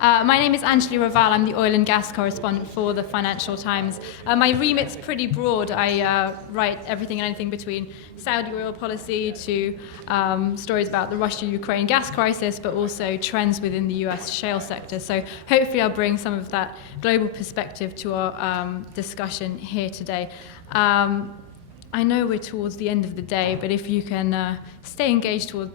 My name is Anjli Raval. I'm the oil and gas correspondent for the Financial Times. My remit's pretty broad. I write everything and anything between Saudi oil policy to stories about the Russia-Ukraine gas crisis, but also trends within the US shale sector. So hopefully I'll bring some of that global perspective to our discussion here today. I know we're towards the end of the day, but if you can stay engaged till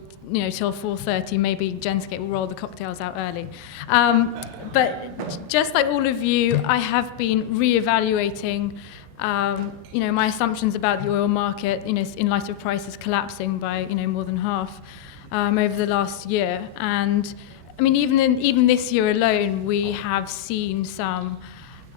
4:30, maybe Genscape will roll the cocktails out early. But just like all of you, I have been reevaluating, my assumptions about the oil market, in light of prices collapsing by, more than half over the last year. And I mean, even this year alone, we have seen some.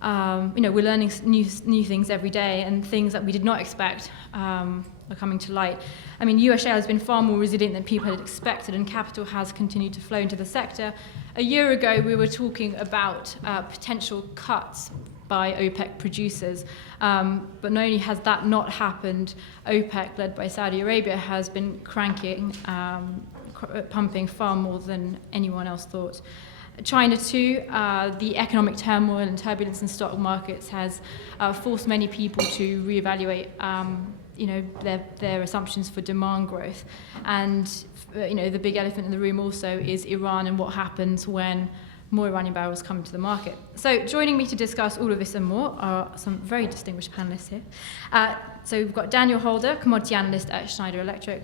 We're learning new things every day, and things that we did not expect are coming to light. I mean, US shale has been far more resilient than people had expected, and capital has continued to flow into the sector. A year ago, we were talking about potential cuts by OPEC producers, but not only has that not happened, OPEC, led by Saudi Arabia, has been pumping far more than anyone else thought. China too, the economic turmoil and turbulence in stock markets has forced many people to reevaluate, their assumptions for demand growth. And, the big elephant in the room also is Iran and what happens when more Iranian barrels come to the market. So joining me to discuss all of this and more are some very distinguished panelists here. So we've got Daniel Holder, commodity analyst at Schneider Electric,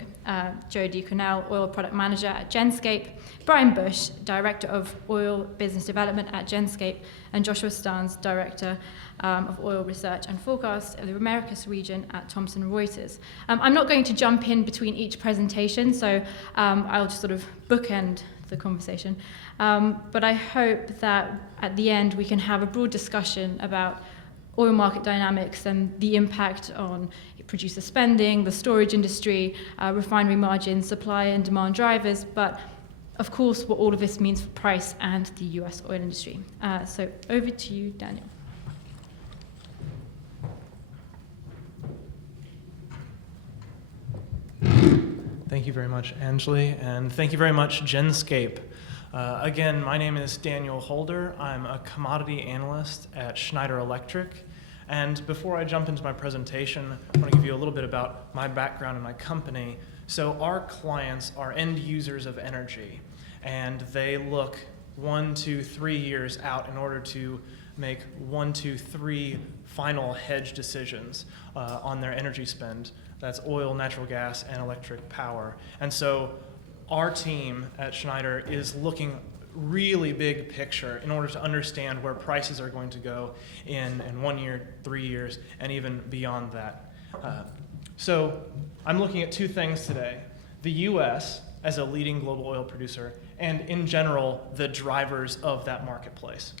Jodi, Quinnell, oil product manager at Genscape, Brian Bush, director of oil business development at Genscape, and Joshua Starnes, director of oil research and forecast of the Americas region at Thomson Reuters. I'm not going to jump in between each presentation, so I'll just sort of bookend the conversation. But I hope that at the end we can have a broad discussion about oil market dynamics and the impact on producer spending, the storage industry, refinery margins, supply and demand drivers, but of course what all of this means for price and the US oil industry. So over to you, Daniel. Thank you very much, Anjli, and thank you very much, Genscape. Again, my name is Daniel Holder. I'm a commodity analyst at Schneider Electric. And before I jump into my presentation, I want to give you a little bit about my background and my company. So our clients are end users of energy, and they look 1 to 3 years out in order to make 1 to 3 final hedge decisions on their energy spend. That's oil, natural gas, and electric power. And so our team at Schneider is looking really big picture in order to understand where prices are going to go in 1 year, 3 years, and even beyond that. So I'm looking at 2 things today. The US as a leading global oil producer, and in general, the drivers of that marketplace.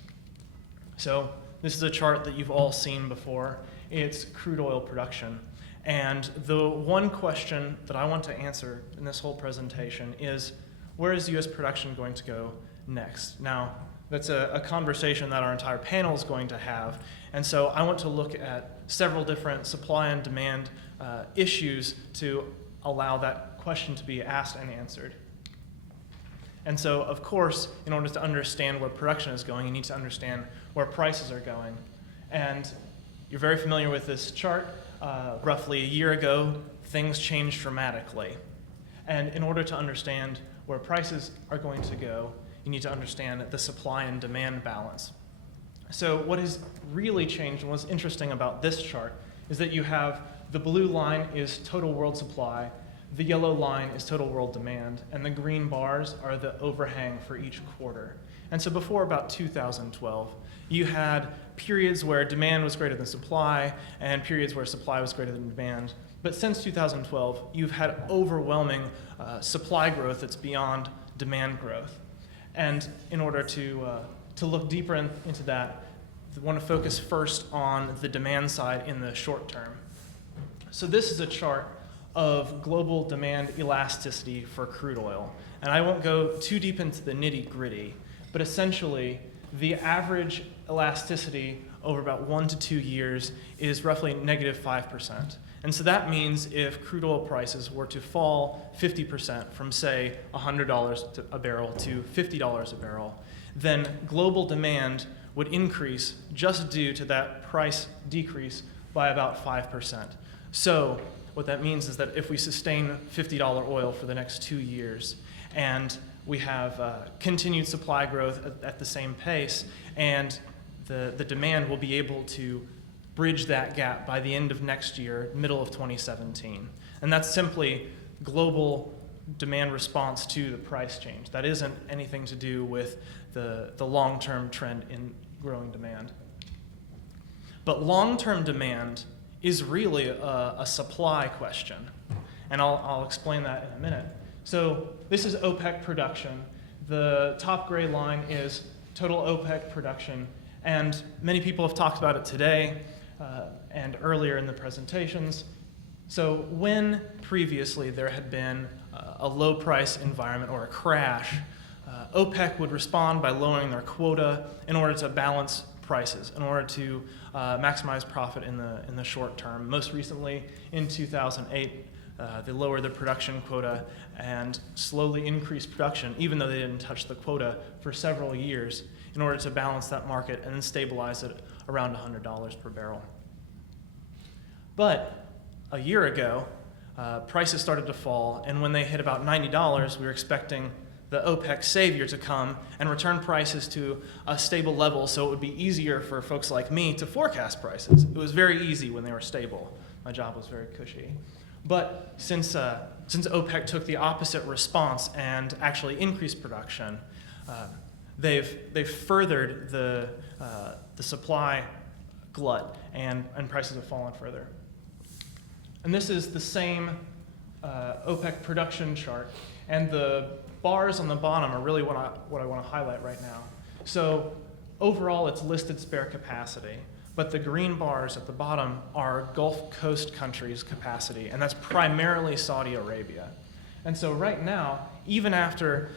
So this is a chart that you've all seen before. It's crude oil production. And the one question that I want to answer in this whole presentation is, where is US production going to go next? Now, that's a conversation that our entire panel is going to have. And so I want to look at several different supply and demand issues to allow that question to be asked and answered. And so, of course, in order to understand where production is going, you need to understand where prices are going. And you're very familiar with this chart. Roughly a year ago, things changed dramatically. And in order to understand where prices are going to go, you need to understand the supply and demand balance. So what has really changed and what's interesting about this chart is that you have the blue line is total world supply, the yellow line is total world demand, and the green bars are the overhang for each quarter. And so before about 2012, you had periods where demand was greater than supply and periods where supply was greater than demand. But since 2012, you've had overwhelming supply growth that's beyond demand growth. And in order to look deeper into that, I want to focus first on the demand side in the short term. So this is a chart of global demand elasticity for crude oil. And I won't go too deep into the nitty-gritty, but essentially the average elasticity over about 1 to 2 years is roughly -5%. And so that means if crude oil prices were to fall 50% from, say, $100 a barrel to $50 a barrel, then global demand would increase just due to that price decrease by about 5%. So what that means is that if we sustain $50 oil for the next 2 years and we have continued supply growth at the same pace, and the demand will be able to bridge that gap by the end of next year, middle of 2017. And that's simply global demand response to the price change. That isn't anything to do with the long-term trend in growing demand. But long-term demand is really a supply question, and I'll explain that in a minute. So this is OPEC production. The top gray line is total OPEC production, and many people have talked about it today and earlier in the presentations. So when previously there had been a low price environment or a crash, OPEC would respond by lowering their quota in order to balance prices, in order to maximize profit in the short term. Most recently, in 2008, they lowered the production quota and slowly increased production, even though they didn't touch the quota for several years, in order to balance that market and then stabilize it around $100 per barrel. But a year ago, prices started to fall, and when they hit about $90, we were expecting the OPEC savior to come and return prices to a stable level so it would be easier for folks like me to forecast prices. It was very easy when they were stable. My job was very cushy. But since OPEC took the opposite response and actually increased production, they've furthered the supply glut, and prices have fallen further. And this is the same OPEC production chart, and the bars on the bottom are really what I want to highlight right now. So overall, it's listed spare capacity, but the green bars at the bottom are Gulf Coast countries' capacity, and that's primarily Saudi Arabia. And so right now, even after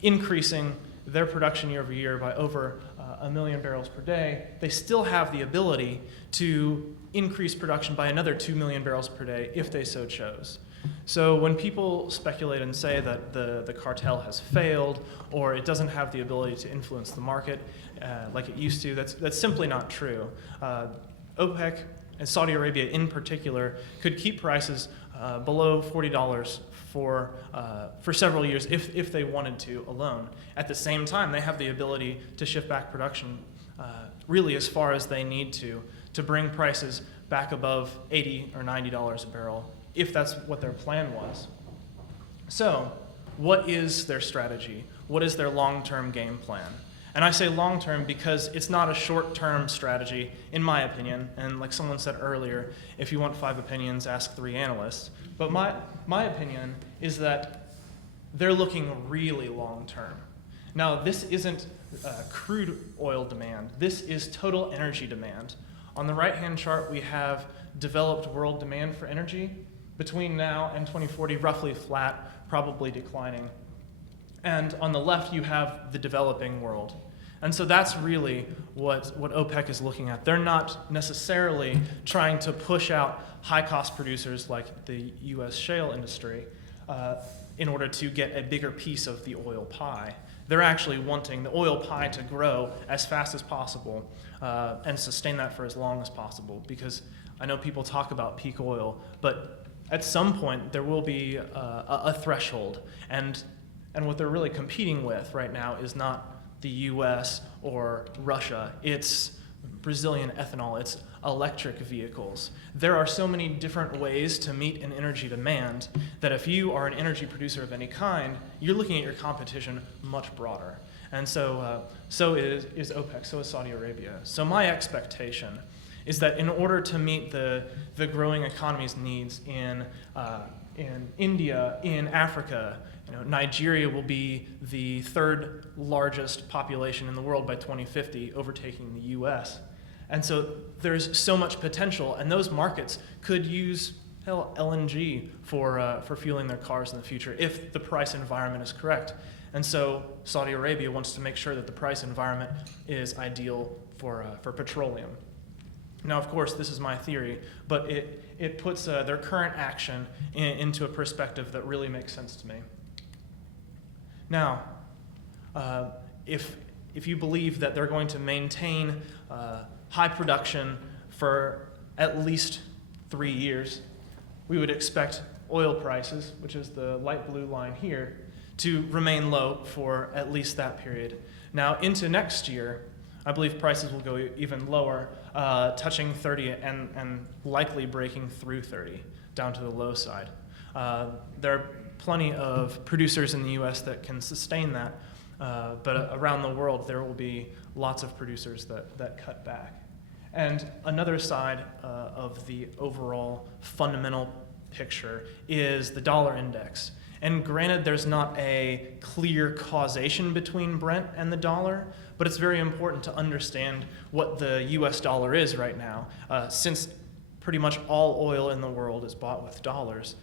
increasing their production year over year by over 1 million barrels per day, they still have the ability to increase production by another 2 million barrels per day if they so chose. So when people speculate and say that the cartel has failed or it doesn't have the ability to influence the market like it used to, that's simply not true. OPEC and Saudi Arabia in particular could keep prices below $40 for several years if they wanted to alone. At the same time, they have the ability to shift back production really as far as they need to bring prices back above $80 or $90 a barrel, if that's what their plan was. So, what is their strategy? What is their long-term game plan? And I say long-term because it's not a short-term strategy, in my opinion. And like someone said earlier, if you want 5 opinions, ask 3 analysts. But my opinion is that they're looking really long-term. Now, this isn't crude oil demand. This is total energy demand. On the right-hand chart, we have developed world demand for energy. Between now and 2040, roughly flat, probably declining. And on the left, you have the developing world. And so that's really what OPEC is looking at. They're not necessarily trying to push out high-cost producers like the US shale industry in order to get a bigger piece of the oil pie. They're actually wanting the oil pie to grow as fast as possible and sustain that for as long as possible, because I know people talk about peak oil, but at some point there will be a threshold, and what they're really competing with right now is not the US or Russia, it's Brazilian ethanol, it's electric vehicles. There are so many different ways to meet an energy demand that if you are an energy producer of any kind, you're looking at your competition much broader. And so is OPEC, so is Saudi Arabia. So my expectation is that in order to meet the growing economy's needs in India, in Africa, Nigeria will be the 3rd largest population in the world by 2050, overtaking the US. And so there's so much potential, and those markets could use LNG for fueling their cars in the future if the price environment is correct. And so Saudi Arabia wants to make sure that the price environment is ideal for petroleum. Now, of course, this is my theory, but it puts their current action into a perspective that really makes sense to me. Now, if you believe that they're going to maintain high production for at least 3 years, we would expect oil prices, which is the light blue line here, to remain low for at least that period. Now, into next year, I believe prices will go even lower, touching 30 and likely breaking through 30, down to the low side. There are plenty of producers in the US that can sustain that, but around the world there will be lots of producers that cut back. And another side of the overall fundamental picture is the dollar index. And granted, there's not a clear causation between Brent and the dollar, but it's very important to understand what the US dollar is right now. Since pretty much all oil in the world is bought with dollars,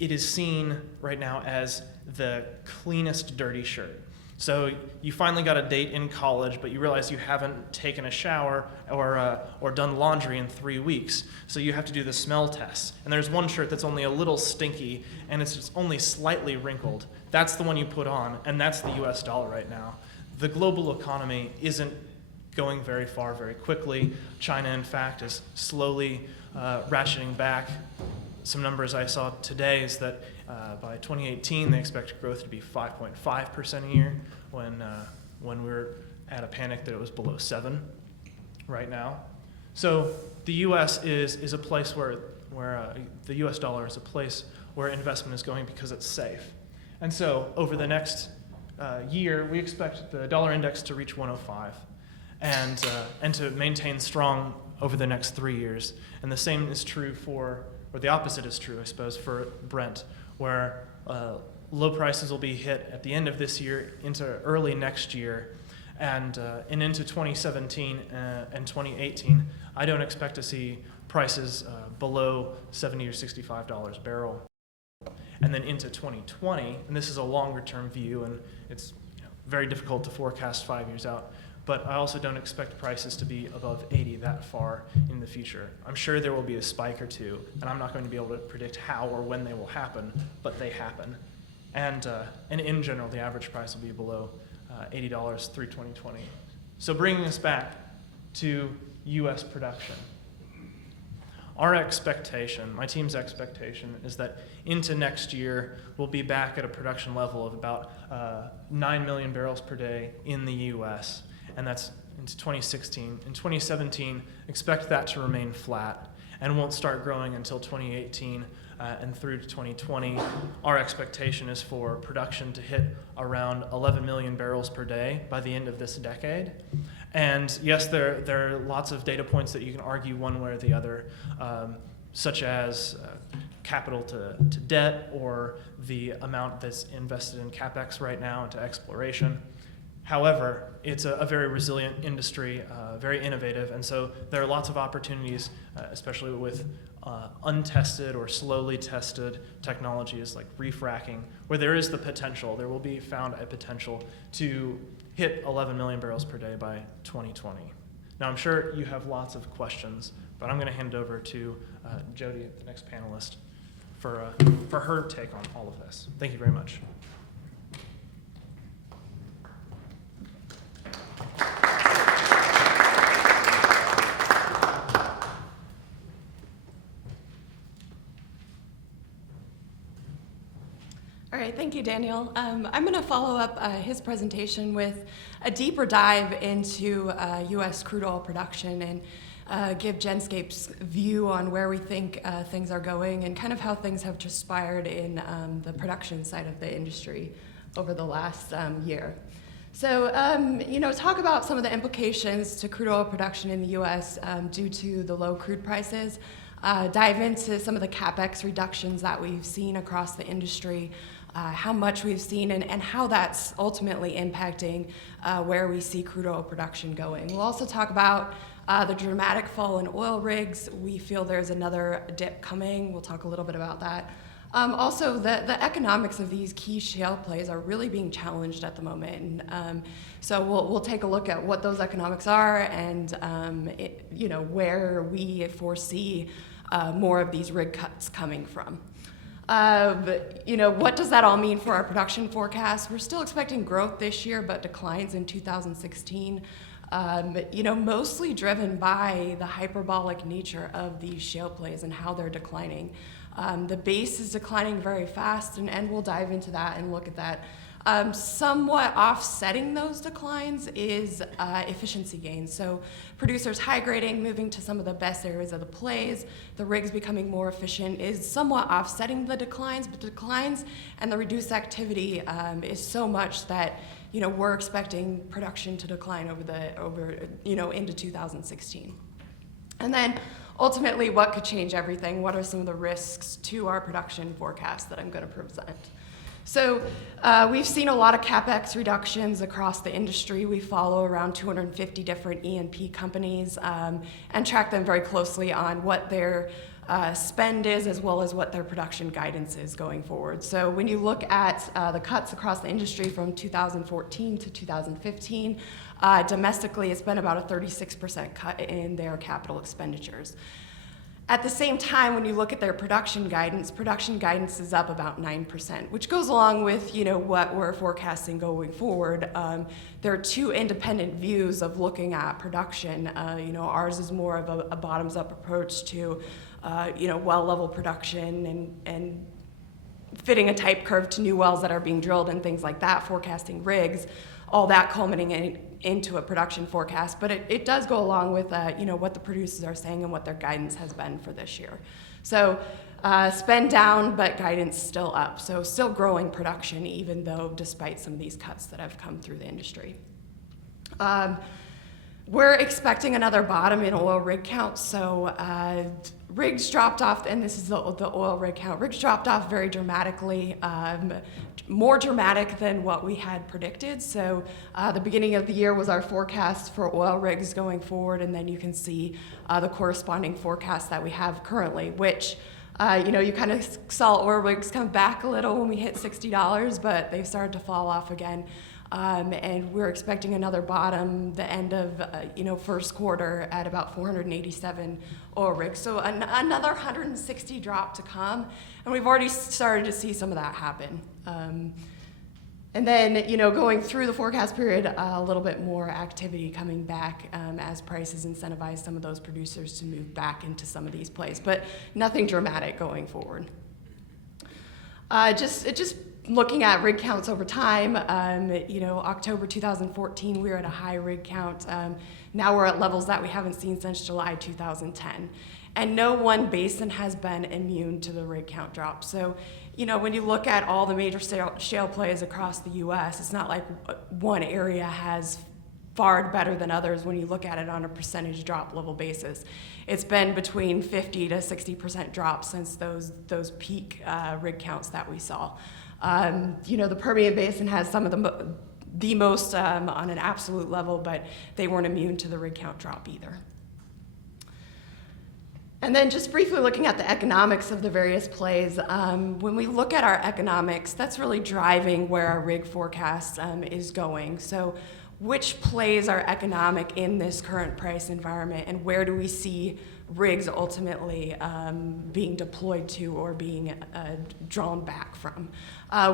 it is seen right now as the cleanest dirty shirt. So you finally got a date in college, but you realize you haven't taken a shower or done laundry in 3 weeks. So you have to do the smell test. And there's one shirt that's only a little stinky, and it's just only slightly wrinkled. That's the one you put on, and that's the US dollar right now. The global economy isn't going very far very quickly. China, in fact, is slowly ratcheting back. Some numbers I saw today is that by 2018, they expect growth to be 5.5% a year, when we're at a panic that it was below 7 right now. So the U.S. is a place where the U.S. dollar is a place where investment is going because it's safe. And so over the next year, we expect the dollar index to reach 105 and to maintain strong over the next 3 years. And the same is true or the opposite is true, I suppose, for Brent, where low prices will be hit at the end of this year into early next year, and into 2017 and 2018. I don't expect to see prices below $70 or $65 a barrel. And then into 2020, and this is a longer-term view, and it's very difficult to forecast 5 years out, but I also don't expect prices to be above 80 that far in the future. I'm sure there will be a spike or two, and I'm not going to be able to predict how or when they will happen, but they happen. And in general, the average price will be below $80 through 2020. So bringing us back to US production. Our expectation, my team's expectation, is that into next year, we'll be back at a production level of about 9 million barrels per day in the US, and that's into 2016. In 2017, expect that to remain flat and won't start growing until 2018 and through to 2020. Our expectation is for production to hit around 11 million barrels per day by the end of this decade. And yes, there are lots of data points that you can argue one way or the other, such as capital to debt, or the amount that's invested in CAPEX right now into exploration. However, it's a very resilient industry, very innovative, and so there are lots of opportunities, especially with untested or slowly tested technologies like refracking, where there is the potential, there will be found a potential to hit 11 million barrels per day by 2020. Now, I'm sure you have lots of questions, but I'm going to hand it over to Jodi, the next panelist, for her take on all of this. Thank you very much. All right, thank you, Daniel. I'm going to follow up his presentation with a deeper dive into U.S. crude oil production and give Genscape's view on where we think things are going and kind of how things have transpired in the production side of the industry over the last year. So, talk about some of the implications to crude oil production in the U.S. Due to the low crude prices. Dive into some of the CAPEX reductions that we've seen across the industry, how much we've seen, and how that's ultimately impacting where we see crude oil production going. We'll also talk about the dramatic fall in oil rigs. We feel there's another dip coming. We'll talk a little bit about that. Also, the economics of these key shale plays are really being challenged at the moment. And, so we'll take a look at what those economics are and where we foresee more of these rig cuts coming from. What does that all mean for our production forecast? We're still expecting growth this year, but declines in 2016. Mostly driven by the hyperbolic nature of these shale plays and how they're declining. The base is declining very fast, and we'll dive into that and look at that. Somewhat offsetting those declines is efficiency gains. So producers high grading, moving to some of the best areas of the plays, the rigs becoming more efficient is somewhat offsetting the declines, but the declines and the reduced activity is so much that we're expecting production to decline into 2016. And then ultimately, what could change everything? What are some of the risks to our production forecast that I'm going to present? So we've seen a lot of CAPEX reductions across the industry. We follow around 250 different E&P companies and track them very closely on what their spend is as well as what their production guidance is going forward. So when you look at the cuts across the industry from 2014 to 2015, domestically it's been about a 36% cut in their capital expenditures. At the same time, when you look at their production guidance is up about 9%, which goes along with what we're forecasting going forward. There are two independent views of looking at production. Ours is more of a bottoms-up approach to well level production and fitting a type curve to new wells that are being drilled and things like that, forecasting rigs, all that culminating into a production forecast. But it does go along with what the producers are saying and what their guidance has been for this year. So spend down, but guidance still up. So still growing production, even though despite some of these cuts that have come through the industry. We're expecting another bottom in oil rig count. So rigs dropped off, and this is the oil rig count. Rigs dropped off very dramatically, more dramatic than what we had predicted. So the beginning of the year was our forecast for oil rigs going forward, and then you can see the corresponding forecast that we have currently, which you kind of saw oil rigs come back a little when we hit $60, but they've started to fall off again. And we're expecting another bottom the end of first quarter at about 487 oil rigs. So another 160 drop to come, and we've already started to see some of that happen. And then going through the forecast period, a little bit more activity coming back as prices incentivize some of those producers to move back into some of these plays, but nothing dramatic going forward. Just looking at rig counts over time, October 2014, we were at a high rig count. Now we're at levels that we haven't seen since July 2010. And no one basin has been immune to the rig count drop. So, when you look at all the major shale plays across the U.S., it's not like one area has fared better than others when you look at it on a percentage drop level basis. It's been between 50 to 60% drop since those peak rig counts that we saw. The Permian Basin has some of the most on an absolute level, but they weren't immune to the rig count drop either. And then just briefly looking at the economics of the various plays, when we look at our economics, that's really driving where our rig forecast is going. So which plays are economic in this current price environment, and where do we see rigs ultimately being deployed to or being drawn back from?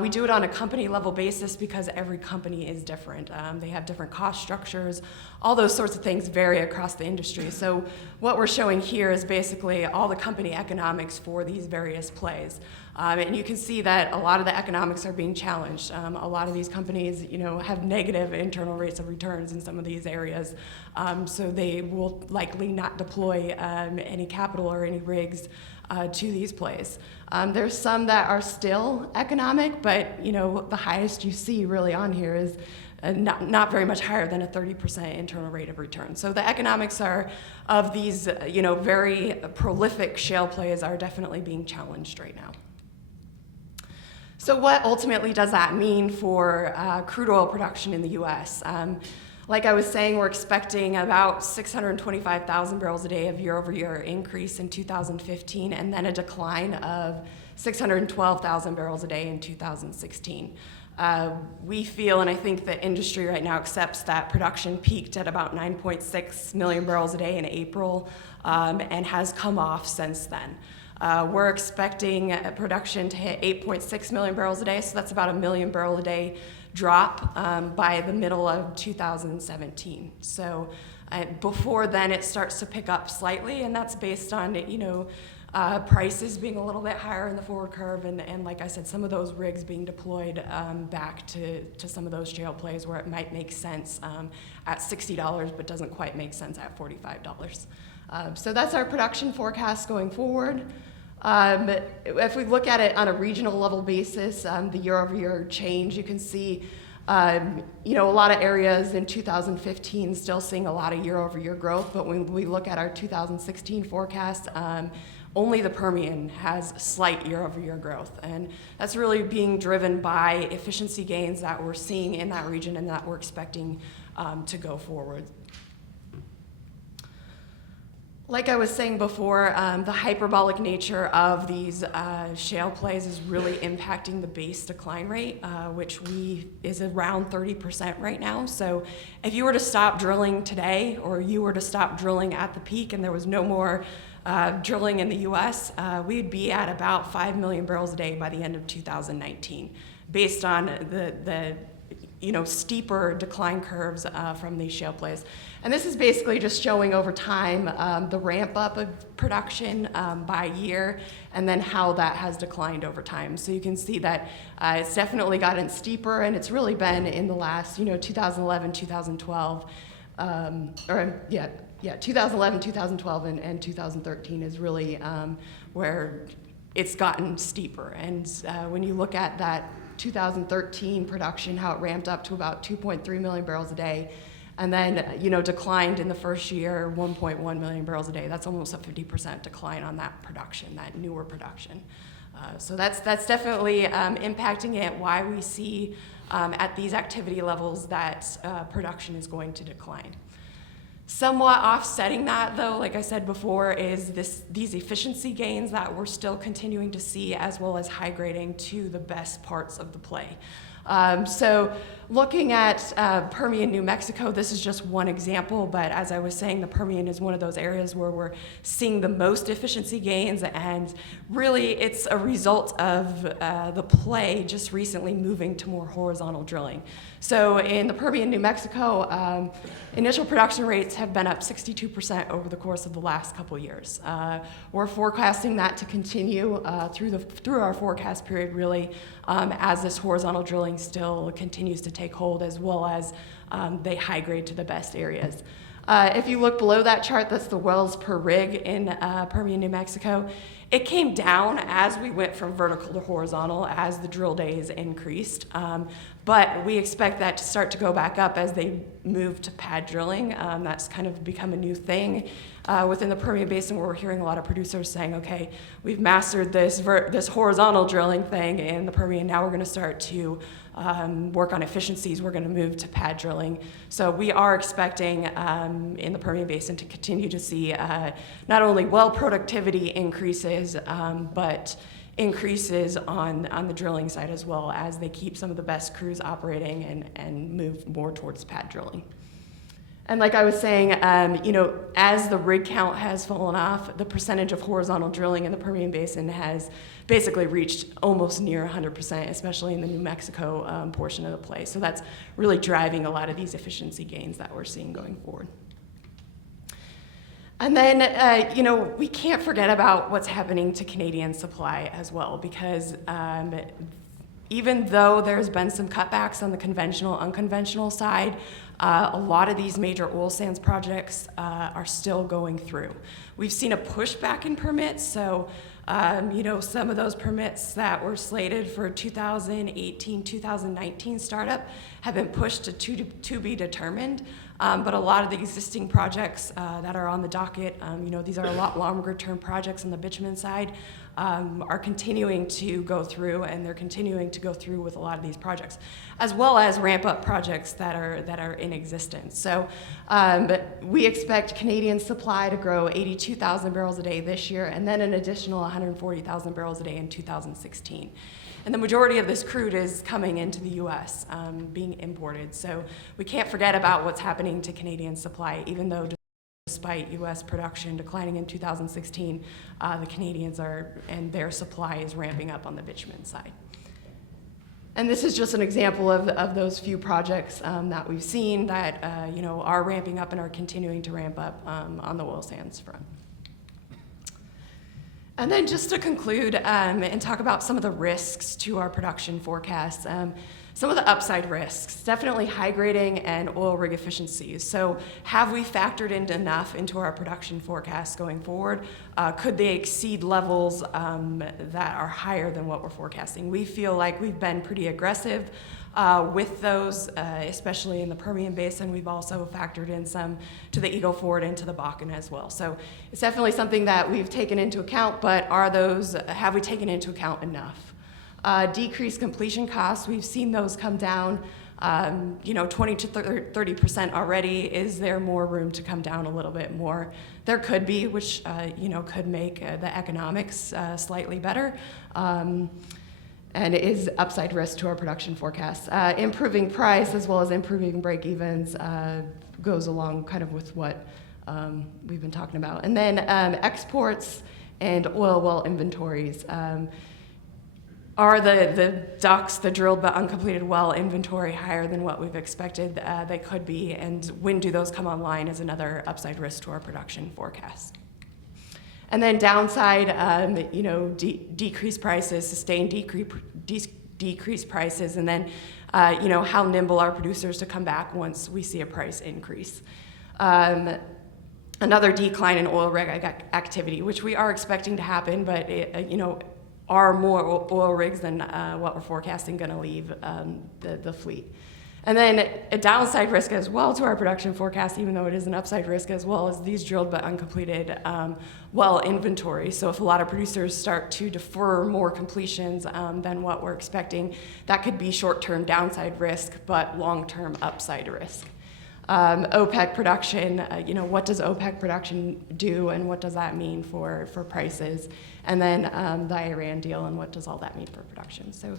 We do it on a company level basis because every company is different. They have different cost structures. All those sorts of things vary across the industry. So what we're showing here is basically all the company economics for these various plays. And you can see that a lot of the economics are being challenged. A lot of these companies, have negative internal rates of returns in some of these areas. So they will likely not deploy any capital or any rigs to these plays. There's some that are still economic, but the highest you see really on here is not very much higher than a 30% internal rate of return. So the economics of these very prolific shale plays are definitely being challenged right now. So what ultimately does that mean for crude oil production in the U.S.? Like I was saying, we're expecting about 625,000 barrels a day of year-over-year increase in 2015, and then a decline of 612,000 barrels a day in 2016. We feel, and I think the industry right now accepts, that production peaked at about 9.6 million barrels a day in April and has come off since then. We're expecting production to hit 8.6 million barrels a day, so that's about a million barrel a day drop by the middle of 2017. So before then, it starts to pick up slightly, and that's based on, prices being a little bit higher in the forward curve, and like I said, some of those rigs being deployed back to some of those shale plays where it might make sense at $60, but doesn't quite make sense at $45. So that's our production forecast going forward. If we look at it on a regional level basis, the year-over-year change, you can see, a lot of areas in 2015 still seeing a lot of year-over-year growth, but when we look at our 2016 forecast, only the Permian has slight year-over-year growth, and that's really being driven by efficiency gains that we're seeing in that region and that we're expecting to go forward. Like I was saying before, the hyperbolic nature of these shale plays is really impacting the base decline rate, which is around 30% right now. So if you were to stop drilling today, or you were to stop drilling at the peak and there was no more drilling in the US, we'd be at about 5 million barrels a day by the end of 2019, based on the steeper decline curves from these shale plays. And this is basically just showing over time the ramp up of production by year, and then how that has declined over time. So you can see that it's definitely gotten steeper, and it's really been in the last, 2011, 2012, 2011, 2012, and 2013 is really where it's gotten steeper. And when you look at that 2013 production, how it ramped up to about 2.3 million barrels a day, and then declined in the first year 1.1 million barrels a day. That's almost a 50% decline on that production, that newer production. So that's definitely impacting it, why we see at these activity levels that production is going to decline. Somewhat offsetting that, though, like I said before, is these efficiency gains that we're still continuing to see, as well as high grading to the best parts of the play. So looking at Permian, New Mexico, this is just one example, but as I was saying, the Permian is one of those areas where we're seeing the most efficiency gains, and really it's a result of the play just recently moving to more horizontal drilling. So in the Permian, New Mexico, initial production rates have been up 62% over the course of the last couple years. We're forecasting that to continue through our forecast period, really, as this horizontal drilling still continues to take hold, as well as they high grade to the best areas. If you look below that chart, that's the wells per rig in Permian, New Mexico. It came down as we went from vertical to horizontal as the drill days increased, but we expect that to start to go back up as they move to pad drilling. That's kind of become a new thing within the Permian Basin, where we're hearing a lot of producers saying, okay, we've mastered this horizontal drilling thing in the Permian, now we're gonna start to work on efficiencies, we're gonna move to pad drilling. So we are expecting in the Permian Basin to continue to see not only well productivity increases, but increases on the drilling side as well, as they keep some of the best crews operating and move more towards pad drilling. And like I was saying, as the rig count has fallen off, the percentage of horizontal drilling in the Permian Basin has basically reached almost near 100%, especially in the New Mexico portion of the play. So that's really driving a lot of these efficiency gains that we're seeing going forward. And then, we can't forget about what's happening to Canadian supply as well, because even though there's been some cutbacks on the conventional, unconventional side, a lot of these major oil sands projects are still going through. We've seen a pushback in permits, so Some of those permits that were slated for 2018, 2019 startup have been pushed to be determined. But a lot of the existing projects that are on the docket, these are a lot longer term projects on the bitumen side, are continuing to go through, and they're continuing to go through with a lot of these projects, as well as ramp up projects that are in existence. So we expect Canadian supply to grow 82,000 barrels a day this year, and then an additional 140,000 barrels a day in 2016. And the majority of this crude is coming into the U.S., being imported. So we can't forget about what's happening to Canadian supply, even though despite U.S. production declining in 2016, the Canadians and their supply is ramping up on the bitumen side. And this is just an example of those few projects that we've seen that are ramping up and are continuing to ramp up on the oil sands front. And then just to conclude and talk about some of the risks to our production forecasts, some of the upside risks, definitely high grading and oil rig efficiencies. So have we factored in enough into our production forecasts going forward? Could they exceed levels that are higher than what we're forecasting? We feel like we've been pretty aggressive with those, especially in the Permian Basin. We've also factored in some to the Eagle Ford and to the Bakken as well. So it's definitely something that we've taken into account, but have we taken into account enough? Decreased completion costs, we've seen those come down 20 to 30% already. Is there more room to come down a little bit more? There could be, which could make the economics slightly better. And it is upside risk to our production forecasts. Improving price as well as improving break-evens goes along kind of with what we've been talking about. And then exports and oil well inventories. Are the DUCs, the drilled but uncompleted well inventory, higher than what we've expected? They could be, and when do those come online is another upside risk to our production forecast. And then downside, decreased prices, sustained decreased prices, and then how nimble are producers to come back once we see a price increase. Another decline in oil rig activity, which we are expecting to happen, but are more oil rigs than what we're forecasting going to leave the fleet. And then a downside risk as well to our production forecast, even though it is an upside risk as well, as these drilled but uncompleted well inventory. So if a lot of producers start to defer more completions than what we're expecting, that could be short-term downside risk, but long-term upside risk. OPEC production, what does OPEC production do and what does that mean for prices? And then the Iran deal and what does all that mean for production? So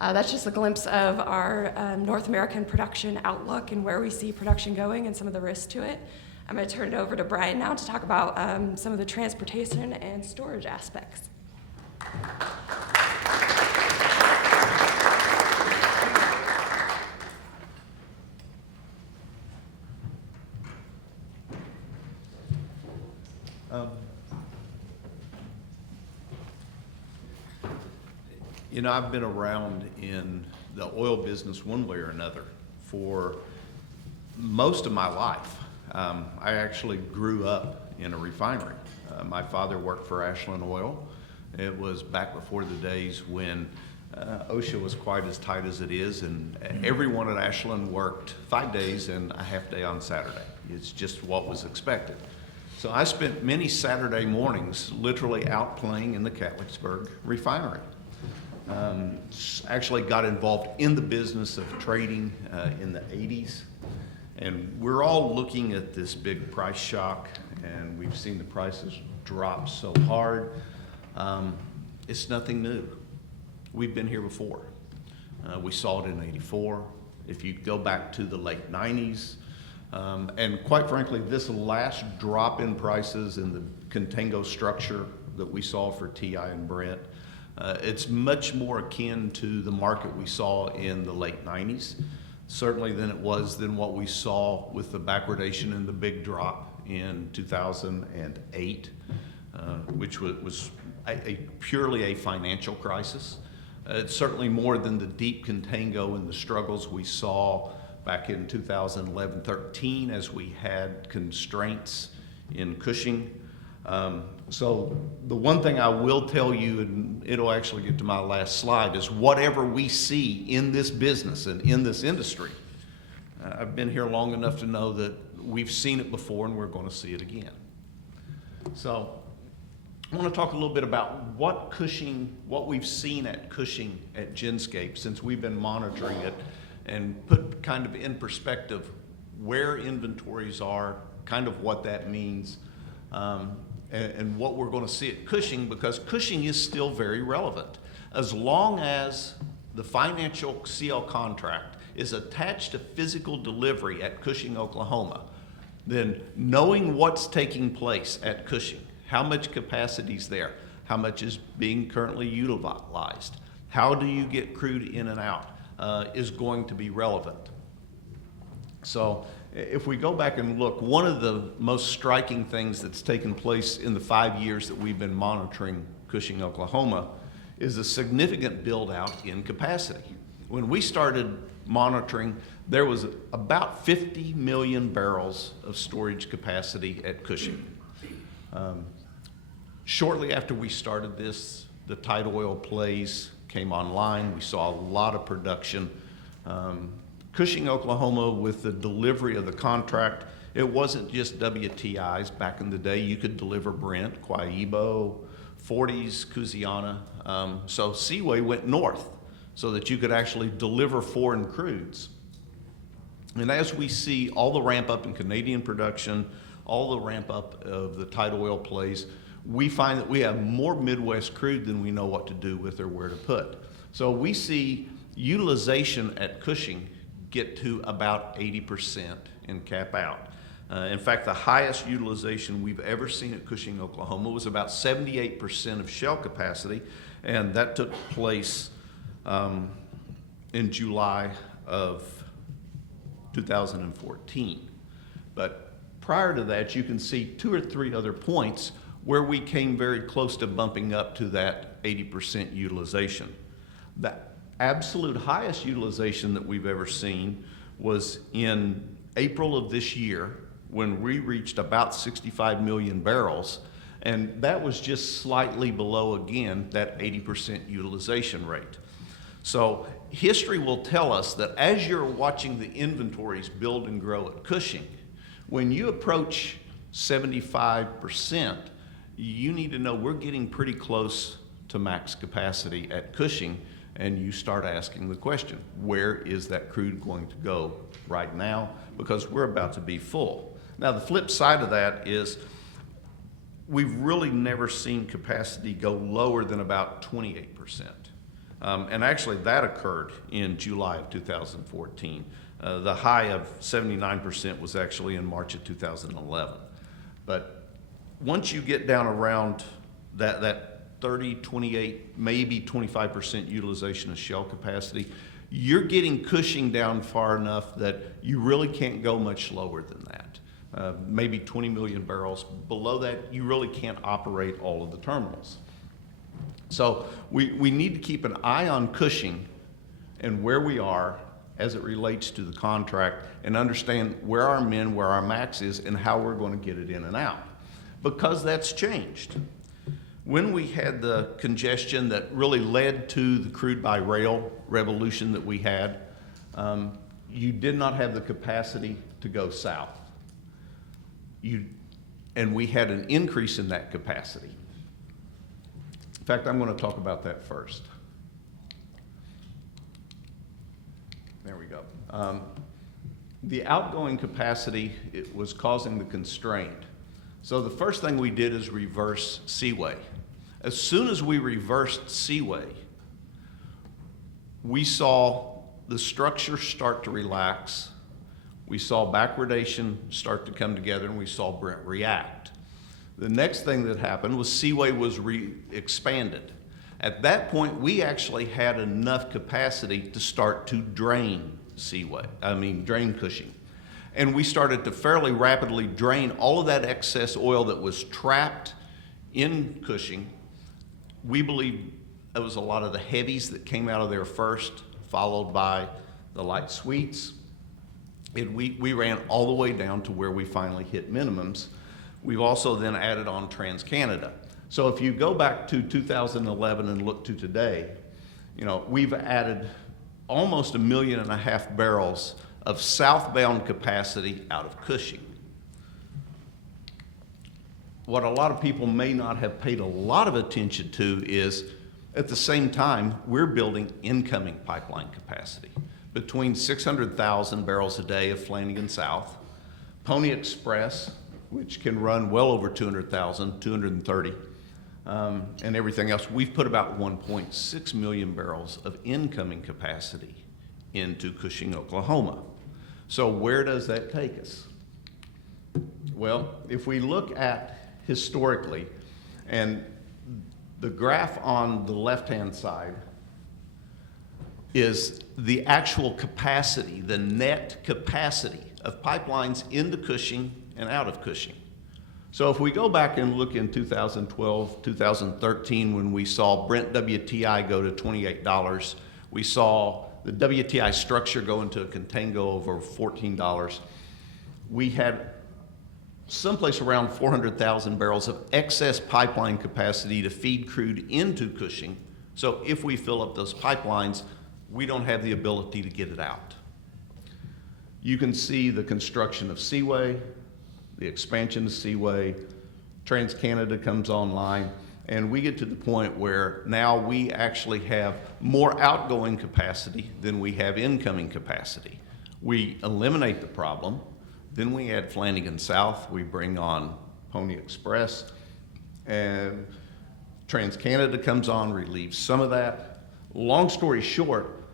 that's just a glimpse of our North American production outlook and where we see production going and some of the risks to it. I'm going to turn it over to Brian now to talk about some of the transportation and storage aspects. I've been around in the oil business one way or another for most of my life. I actually grew up in a refinery. My father worked for Ashland Oil. It was back before the days when OSHA was quite as tight as it is, and everyone at Ashland worked 5 days and a half day on Saturday. It's just what was expected. So I spent many Saturday mornings literally out playing in the Catlettsburg refinery. Actually got involved in the business of trading in the 80s. And we're all looking at this big price shock, and we've seen the prices drop so hard. It's nothing new. We've been here before. We saw it in '84. If you go back to the late 90s, and quite frankly, this last drop in prices in the contango structure that we saw for TI and Brent, it's much more akin to the market we saw in the late 90s, certainly than what we saw with the backwardation and the big drop in 2008, which was purely a financial crisis. It's certainly more than the deep contango and the struggles we saw back in 2011-13 as we had constraints in Cushing. So the one thing I will tell you, and it'll actually get to my last slide, is whatever we see in this business and in this industry, I've been here long enough to know that we've seen it before and we're going to see it again. So I want to talk a little bit about what we've seen at Cushing at Genscape since we've been monitoring it, and put kind of in perspective where inventories are, kind of what that means, and what we're going to see at Cushing, because Cushing is still very relevant. As long as the financial CL contract is attached to physical delivery at Cushing, Oklahoma, then knowing what's taking place at Cushing, how much capacity is there, how much is being currently utilized, how do you get crude in and out, is going to be relevant. So if we go back and look, one of the most striking things that's taken place in the 5 years that we've been monitoring Cushing, Oklahoma, is a significant build out in capacity. When we started monitoring, there was about 50 million barrels of storage capacity at Cushing. Shortly after we started this, the tight oil plays came online. We saw a lot of production. Cushing, Oklahoma, with the delivery of the contract, it wasn't just WTIs. Back in the day, you could deliver Brent, Quaibo, 40s, Cusiana. So Seaway went north so that you could actually deliver foreign crudes. And as we see all the ramp up in Canadian production, all the ramp up of the tight oil plays, we find that we have more Midwest crude than we know what to do with or where to put. So we see utilization at Cushing get to about 80% in cap out. In fact, the highest utilization we've ever seen at Cushing, Oklahoma was about 78% of shale capacity, and that took place in July of 2014. But prior to that, you can see 2 or 3 other points where we came very close to bumping up to that 80% utilization. The absolute highest utilization that we've ever seen was in April of this year, when we reached about 65 million barrels, and that was just slightly below, again, that 80% utilization rate. So history will tell us that as you're watching the inventories build and grow at Cushing, when you approach 75%, you need to know we're getting pretty close to max capacity at Cushing, and you start asking the question, where is that crude going to go right now? Because we're about to be full. Now, the flip side of that is we've really never seen capacity go lower than about 28%. And actually, that occurred in July of 2014. The high of 79% was actually in March of 2011. But once you get down around that 30, 28, maybe 25% utilization of shale capacity, you're getting Cushing down far enough that you really can't go much lower than that. Maybe 20 million barrels. Below that, you really can't operate all of the terminals. So we need to keep an eye on Cushing and where we are as it relates to the contract, and understand where our max is, and how we're going to get it in and out. Because that's changed. When we had the congestion that really led to the crude by rail revolution that we had, you did not have the capacity to go south. And we had an increase in that capacity. In fact, I'm going to talk about that first. There we go. The outgoing capacity, it was causing the constraint. So the first thing we did is reverse Seaway. As soon as we reversed Seaway, we saw the structure start to relax. We saw backwardation start to come together, and we saw Brent react. The next thing that happened was Seaway was expanded. At that point, we actually had enough capacity to start to drain Cushing. And we started to fairly rapidly drain all of that excess oil that was trapped in Cushing. We believe it was a lot of the heavies that came out of there first, followed by the light sweets. We ran all the way down to where we finally hit minimums. We've also then added on TransCanada. So if you go back to 2011 and look to today, you know, we've added almost 1.5 million barrels of southbound capacity out of Cushing. What a lot of people may not have paid a lot of attention to is, at the same time, we're building incoming pipeline capacity. Between 600,000 barrels a day of Flanagan South, Pony Express, which can run well over 200,000, 230, and everything else. We've put about 1.6 million barrels of incoming capacity into Cushing, Oklahoma. So where does that take us? Well, if we look at historically, and the graph on the left-hand side is the actual capacity, the net capacity of pipelines into Cushing and out of Cushing. So if we go back and look in 2012, 2013, when we saw Brent WTI go to $28, we saw the WTI structure go into a contango over $14. We had someplace around 400,000 barrels of excess pipeline capacity to feed crude into Cushing. So if we fill up those pipelines, we don't have the ability to get it out. You can see the construction of Seaway, the expansion of Seaway, TransCanada comes online, and we get to the point where now we actually have more outgoing capacity than we have incoming capacity. We eliminate the problem, then we add Flanagan South, we bring on Pony Express, and TransCanada comes on, relieves some of that. Long story short,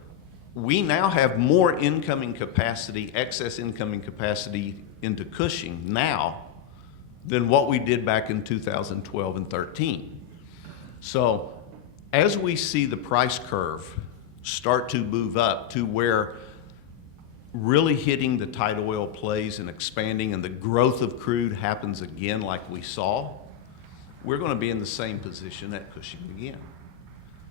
we now have more incoming capacity, excess incoming capacity into Cushing now than what we did back in 2012 and 13. So as we see the price curve start to move up to where really hitting the tight oil plays and expanding and the growth of crude happens again like we saw, we're going to be in the same position at Cushing again.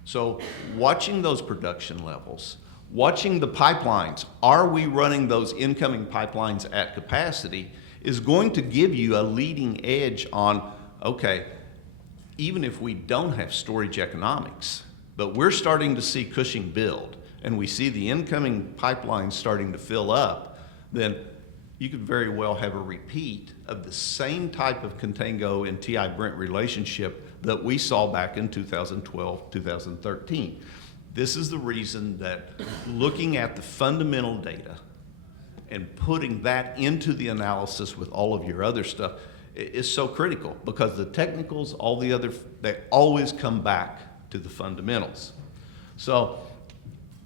So watching those production levels, watching the pipelines, are we running those incoming pipelines at capacity, is going to give you a leading edge on, okay, even if we don't have storage economics, but we're starting to see Cushing build, and we see the incoming pipelines starting to fill up, then you could very well have a repeat of the same type of contango and TI Brent relationship that we saw back in 2012, 2013. This is the reason that looking at the fundamental data and putting that into the analysis with all of your other stuff is so critical, because the technicals, all the other, they always come back to the fundamentals. So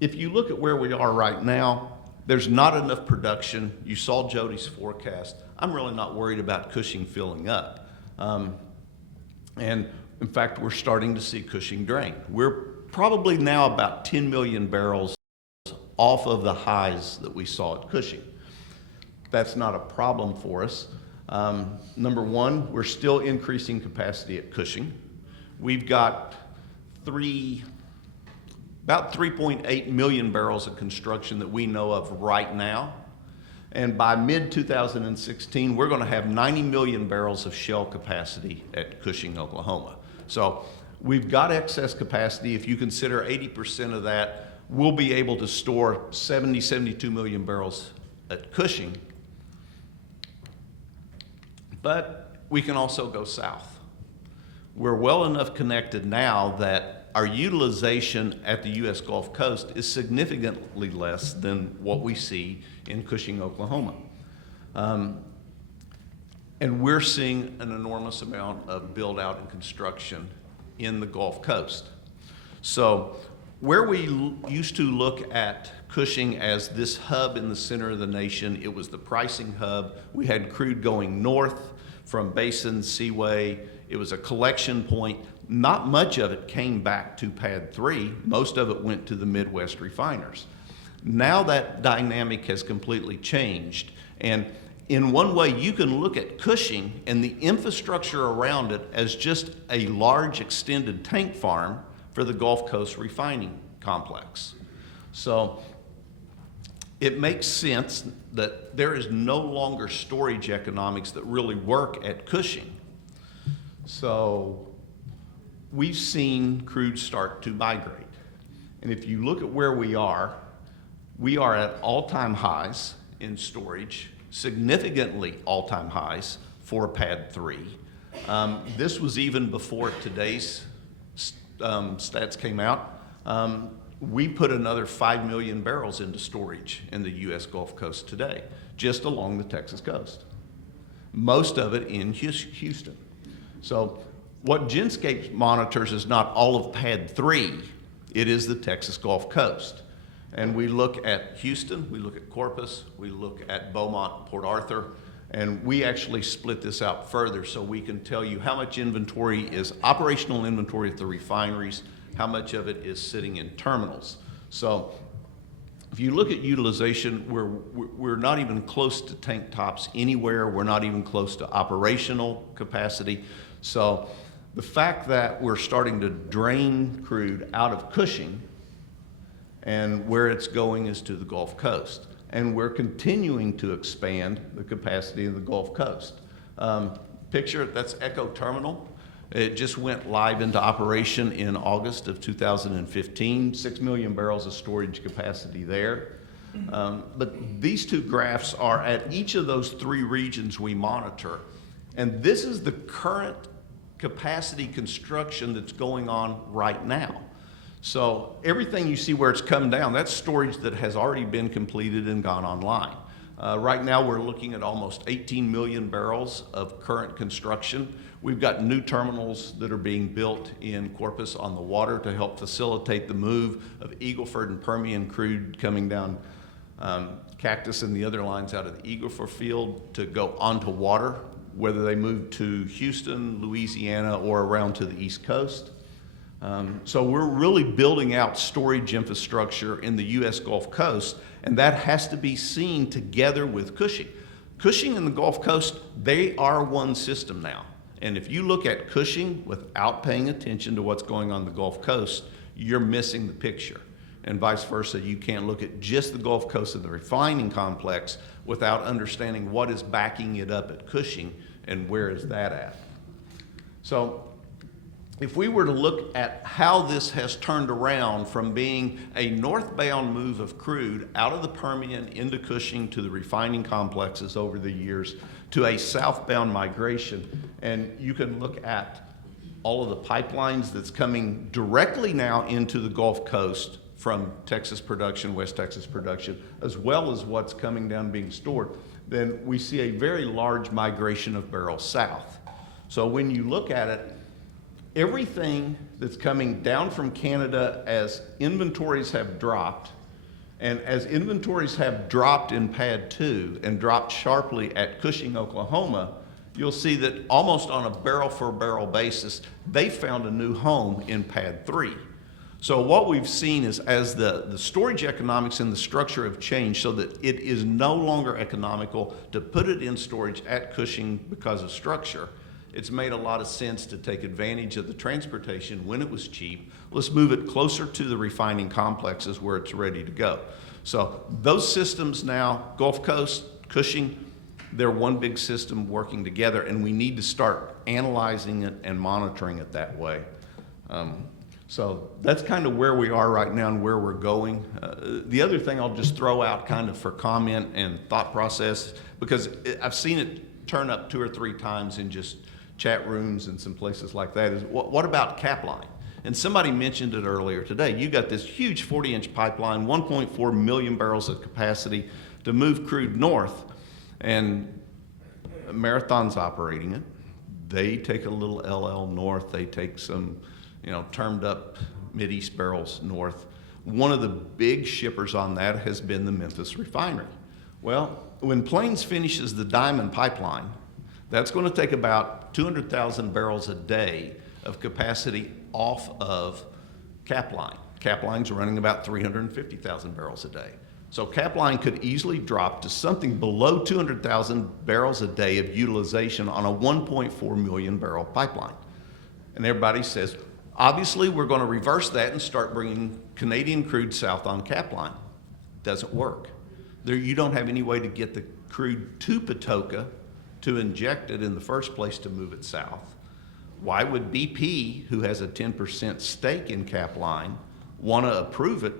if you look at where we are right now, there's not enough production. You saw Jodi's forecast. I'm really not worried about Cushing filling up. And in fact, we're starting to see Cushing drain. We're probably now about 10 million barrels off of the highs that we saw at Cushing. That's not a problem for us. Number one, we're still increasing capacity at Cushing. We've got about 3.8 million barrels of construction that we know of right now. And by mid-2016, we're going to have 90 million barrels of shale capacity at Cushing, Oklahoma. So we've got excess capacity. If you consider 80% of that, we'll be able to store 72 million barrels at Cushing. But we can also go south. We're well enough connected now that our utilization at the U.S. Gulf Coast is significantly less than what we see in Cushing, Oklahoma. And we're seeing an enormous amount of build out and construction in the Gulf Coast. So where we used to look at Cushing as this hub in the center of the nation, it was the pricing hub. We had crude going north from Basin, Seaway. It was a collection point. Not much of it came back to Pad 3. Most of it went to the Midwest refiners. Now that dynamic has completely changed. And in one way, you can look at Cushing and the infrastructure around it as just a large extended tank farm for the Gulf Coast refining complex. So it makes sense that there is no longer storage economics that really work at Cushing. So we've seen crude start to migrate. And if you look at where we are at all-time highs in storage, significantly all-time highs for PADD 3. This was even before today's stats came out. We put another 5 million barrels into storage in the U.S. Gulf Coast today, just along the Texas coast. Most of it in Houston. So what Genscape monitors is not all of PADD 3, it is the Texas Gulf Coast. And we look at Houston, we look at Corpus, we look at Beaumont, Port Arthur, and we actually split this out further so we can tell you how much inventory is operational inventory at the refineries, how much of it is sitting in terminals. So if you look at utilization, we're not even close to tank tops anywhere. We're not even close to operational capacity. So the fact that we're starting to drain crude out of Cushing and where it's going is to the Gulf Coast. And we're continuing to expand the capacity of the Gulf Coast. Picture, that's Echo Terminal. It just went live into operation in August of 2015, 6 million barrels of storage capacity there. But these two graphs are at each of those three regions we monitor. And this is the current capacity construction that's going on right now. So everything you see where it's come down, that's storage that has already been completed and gone online. Right now we're looking at almost 18 million barrels of current construction. We've got new terminals that are being built in Corpus on the water to help facilitate the move of Eagle Ford and Permian crude coming down Cactus and the other lines out of the Eagle Ford field to go onto water, whether they move to Houston, Louisiana, or around to the East Coast. So we're really building out storage infrastructure in the U.S. Gulf Coast, and that has to be seen together with Cushing. Cushing and the Gulf Coast, they are one system now. And if you look at Cushing without paying attention to what's going on the Gulf Coast, you're missing the picture. And vice versa, you can't look at just the Gulf Coast of the refining complex without understanding what is backing it up at Cushing and where is that at. So if we were to look at how this has turned around from being a northbound move of crude out of the Permian into Cushing to the refining complexes over the years to a southbound migration, and you can look at all of the pipelines that's coming directly now into the Gulf Coast from Texas production, West Texas production, as well as what's coming down being stored, then we see a very large migration of barrels south. So when you look at it, everything that's coming down from Canada as inventories have dropped, and as inventories have dropped in PADD 2 and dropped sharply at Cushing, Oklahoma, you'll see that almost on a barrel for barrel basis, they found a new home in PADD 3. So what we've seen is as the storage economics and the structure have changed so that it is no longer economical to put it in storage at Cushing because of structure, it's made a lot of sense to take advantage of the transportation when it was cheap. Let's move it closer to the refining complexes where it's ready to go. So those systems now, Gulf Coast, Cushing, they're one big system working together, and we need to start analyzing it and monitoring it that way. So that's kind of where we are right now and where we're going. The other thing I'll just throw out kind of for comment and thought process, because I've seen it turn up 2 or 3 times in just chat rooms and some places like that, is what about Capline? And somebody mentioned it earlier today. You got this huge 40-inch pipeline, 1.4 million barrels of capacity to move crude north, and Marathon's operating it. They take a little LL north. They take some, termed up Mideast barrels north. One of the big shippers on that has been the Memphis refinery. Well, when Plains finishes the Diamond pipeline, that's going to take about 200,000 barrels a day of capacity off of Capline. Capline's running about 350,000 barrels a day. So Capline could easily drop to something below 200,000 barrels a day of utilization on a 1.4 million barrel pipeline. And everybody says, obviously we're going to reverse that and start bringing Canadian crude south on Capline. Doesn't work. You don't have any way to get the crude to Patoka to inject it in the first place to move it south. Why would BP, who has a 10% stake in Capline, want to approve it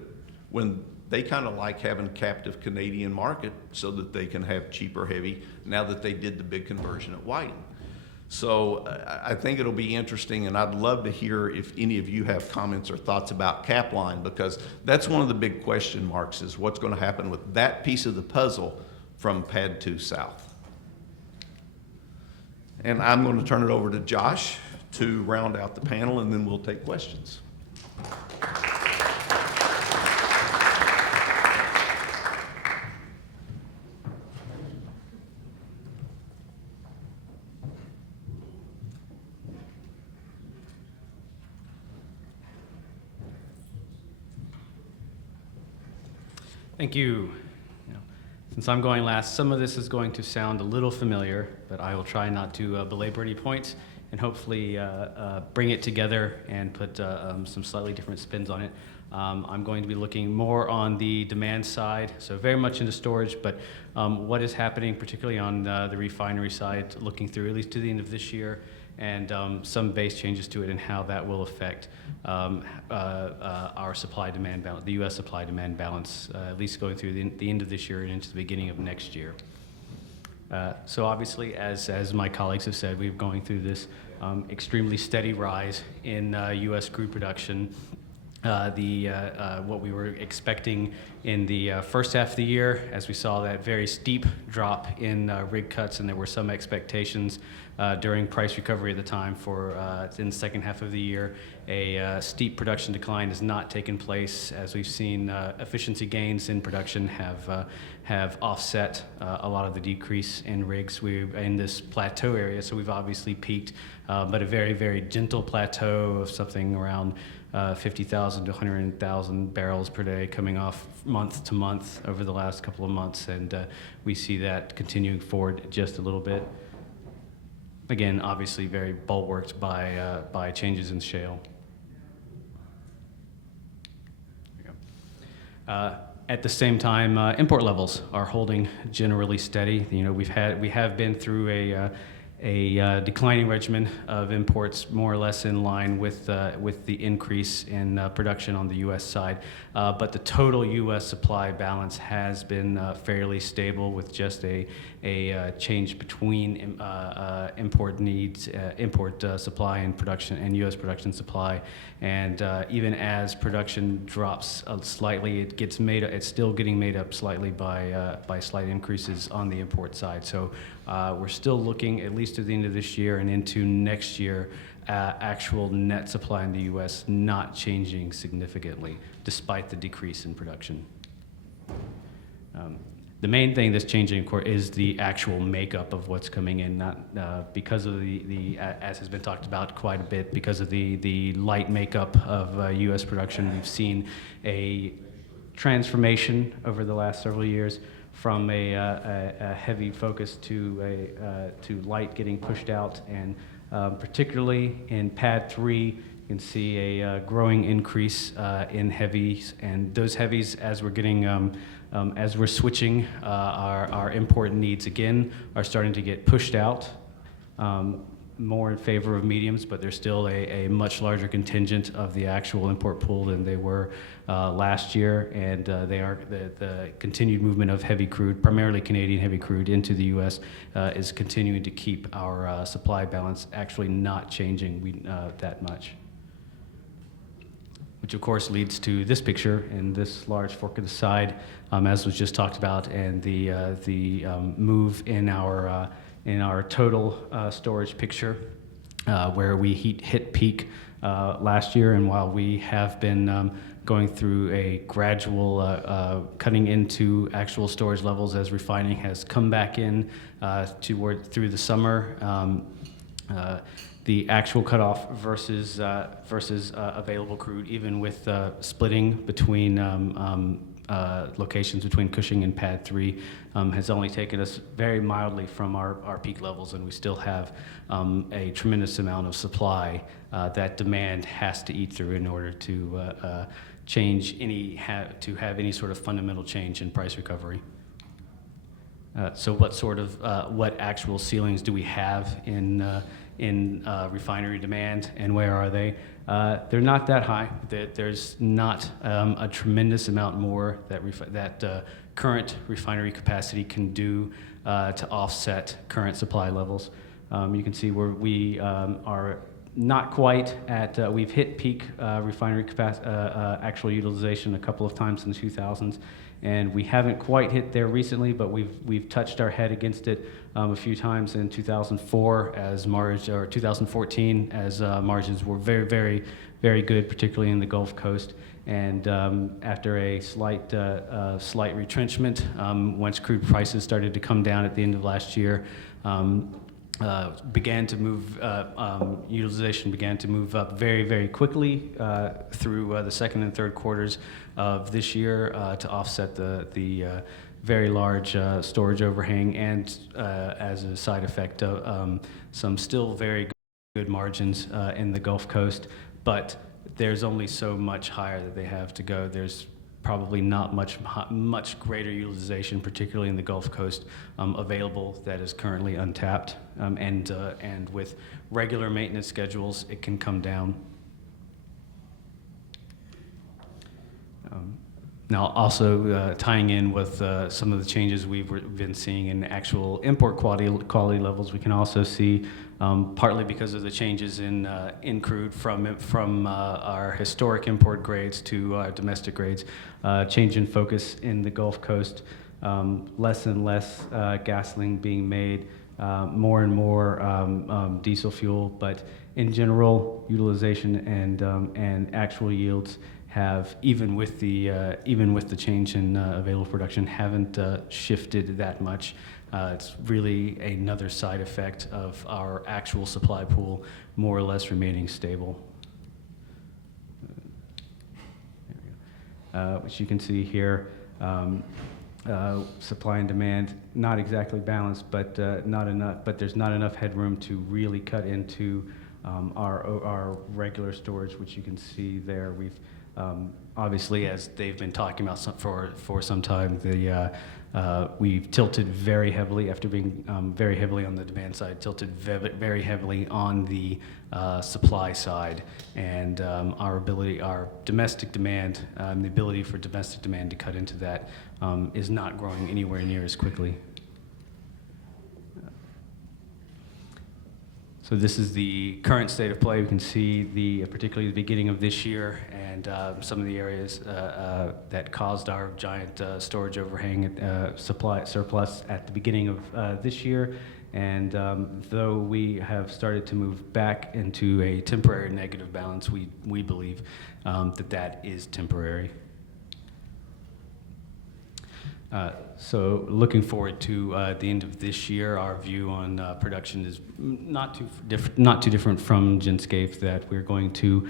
when they kind of like having captive Canadian market so that they can have cheaper heavy now that they did the big conversion at Whiting? So I think it'll be interesting, and I'd love to hear if any of you have comments or thoughts about Capline, because that's one of the big question marks, is what's going to happen with that piece of the puzzle from Pad 2 south. And I'm going to turn it over to Josh to round out the panel, and then we'll take questions. Thank you. Since I'm going last, some of this is going to sound a little familiar, but I will try not to belabor any points and hopefully bring it together and put some slightly different spins on it. I'm going to be looking more on the demand side, so very much into storage, but what is happening particularly on the refinery side, looking through at least to the end of this year, and some base changes to it and how that will affect our supply-demand balance, the U.S. supply-demand balance, at least going through the end of this year and into the beginning of next year. So obviously, as my colleagues have said, we're going through this extremely steady rise in U.S. crude production. What we were expecting in the first half of the year, as we saw that very steep drop in rig cuts, and there were some expectations during price recovery at the time for in the second half of the year. A steep production decline has not taken place, as we've seen efficiency gains in production have offset a lot of the decrease in rigs. We're in this plateau area, so we've obviously peaked, but a very, very gentle plateau of something around 50,000 to 100,000 barrels per day coming off month to month over the last couple of months, and we see that continuing forward just a little bit. Again, obviously very bulwarked by changes in shale. There we go. At the same time, import levels are holding generally steady. You know, we have been through a declining regimen of imports, more or less in line with the increase in production on the U.S. side. But the total U.S. supply balance has been fairly stable, with just a change between import needs, import supply and production, and U.S. production supply. And even as production drops slightly, it's still getting made up slightly by slight increases on the import side. So we're still looking, at least to the end of this year and into next year, actual net supply in the U.S. not changing significantly, despite the decrease in production. The main thing that's changing, of course, is the actual makeup of what's coming in, not because of the as has been talked about quite a bit, because of the light makeup of U.S. production. We've seen a transformation over the last several years from a heavy focus to light getting pushed out, and particularly in Pad 3, you can see a growing increase in heavies, and those heavies, as we're getting as we're switching, our import needs again are starting to get pushed out, more in favor of mediums, but there's still a much larger contingent of the actual import pool than they were last year, and the continued movement of heavy crude, primarily Canadian heavy crude, into the U.S. Is continuing to keep our supply balance actually not changing that much. Which of course leads to this picture and this large fork of the side, as was just talked about, and the move in our total storage picture, where we hit peak last year, and while we have been going through a gradual cutting into actual storage levels as refining has come back in through the summer. The actual cutoff versus available crude, even with splitting between locations between Cushing and Pad 3, has only taken us very mildly from our peak levels, and we still have a tremendous amount of supply that demand has to eat through in order to have any sort of fundamental change in price recovery. So what actual ceilings do we have in refinery demand, and where are they? They're not that high. There's not a tremendous amount more that current refinery capacity can do to offset current supply levels. You can see where we are not quite at, we've hit peak refinery actual utilization a couple of times in the 2000s, and we haven't quite hit there recently, but we've touched our head against it a few times in 2004 or 2014 as margins were very, very, very good, particularly in the Gulf Coast. And after a slight retrenchment, once crude prices started to come down at the end of last year, utilization began to move up very, very quickly through the second and third quarters of this year to offset the very large storage overhang, and as a side effect of some still very good margins in the Gulf Coast. But there's only so much higher that they have to go. There's probably not much greater utilization, particularly in the Gulf Coast, available that is currently untapped. And with regular maintenance schedules, it can come down. Now, also tying in with some of the changes we've been seeing in actual import quality levels, we can also see, partly because of the changes in crude from our historic import grades to our domestic grades, change in focus in the Gulf Coast, less and less gasoline being made, more and more diesel fuel, but in general, utilization and actual yields have, even with the change in available production, haven't shifted that much. It's really another side effect of our actual supply pool more or less remaining stable. Which you can see here, supply and demand not exactly balanced, but not enough. But there's not enough headroom to really cut into our regular storage, which you can see there. We've obviously, as they've been talking about for some time, we've tilted very heavily, after being very heavily on the demand side, tilted very heavily on the supply side, and our domestic demand, the ability for domestic demand to cut into that is not growing anywhere near as quickly. So this is the current state of play. We can see particularly the beginning of this year and some of the areas that caused our giant storage overhang supply surplus at the beginning of this year. And though we have started to move back into a temporary negative balance, we believe that is temporary. So looking forward to the end of this year, our view on production is not too different from Genscape, that we're going to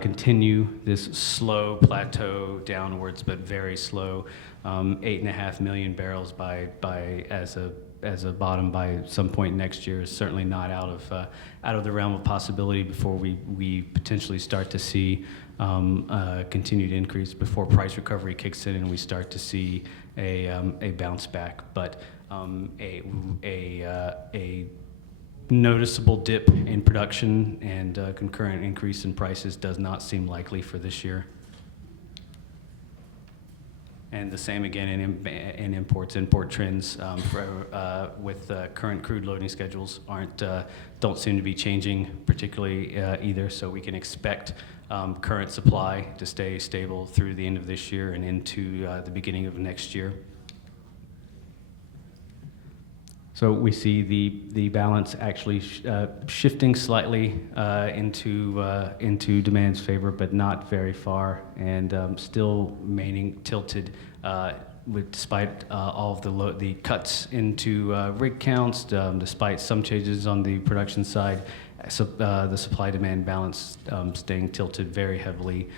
continue this slow plateau downwards, but very slow, 8.5 million barrels as a bottom by some point next year is certainly not out of the realm of possibility before we potentially start to see continued increase before price recovery kicks in and we start to see a bounce back. But a noticeable dip in production and concurrent increase in prices does not seem likely for this year. And the same again in imports. Import trends with current crude loading schedules don't seem to be changing particularly either. So we can expect current supply to stay stable through the end of this year and into the beginning of next year. So we see the balance actually shifting slightly into demand's favor, but not very far, and still remaining tilted despite all of the cuts into rig counts, despite some changes on the production side. So the supply-demand balance staying tilted very heavily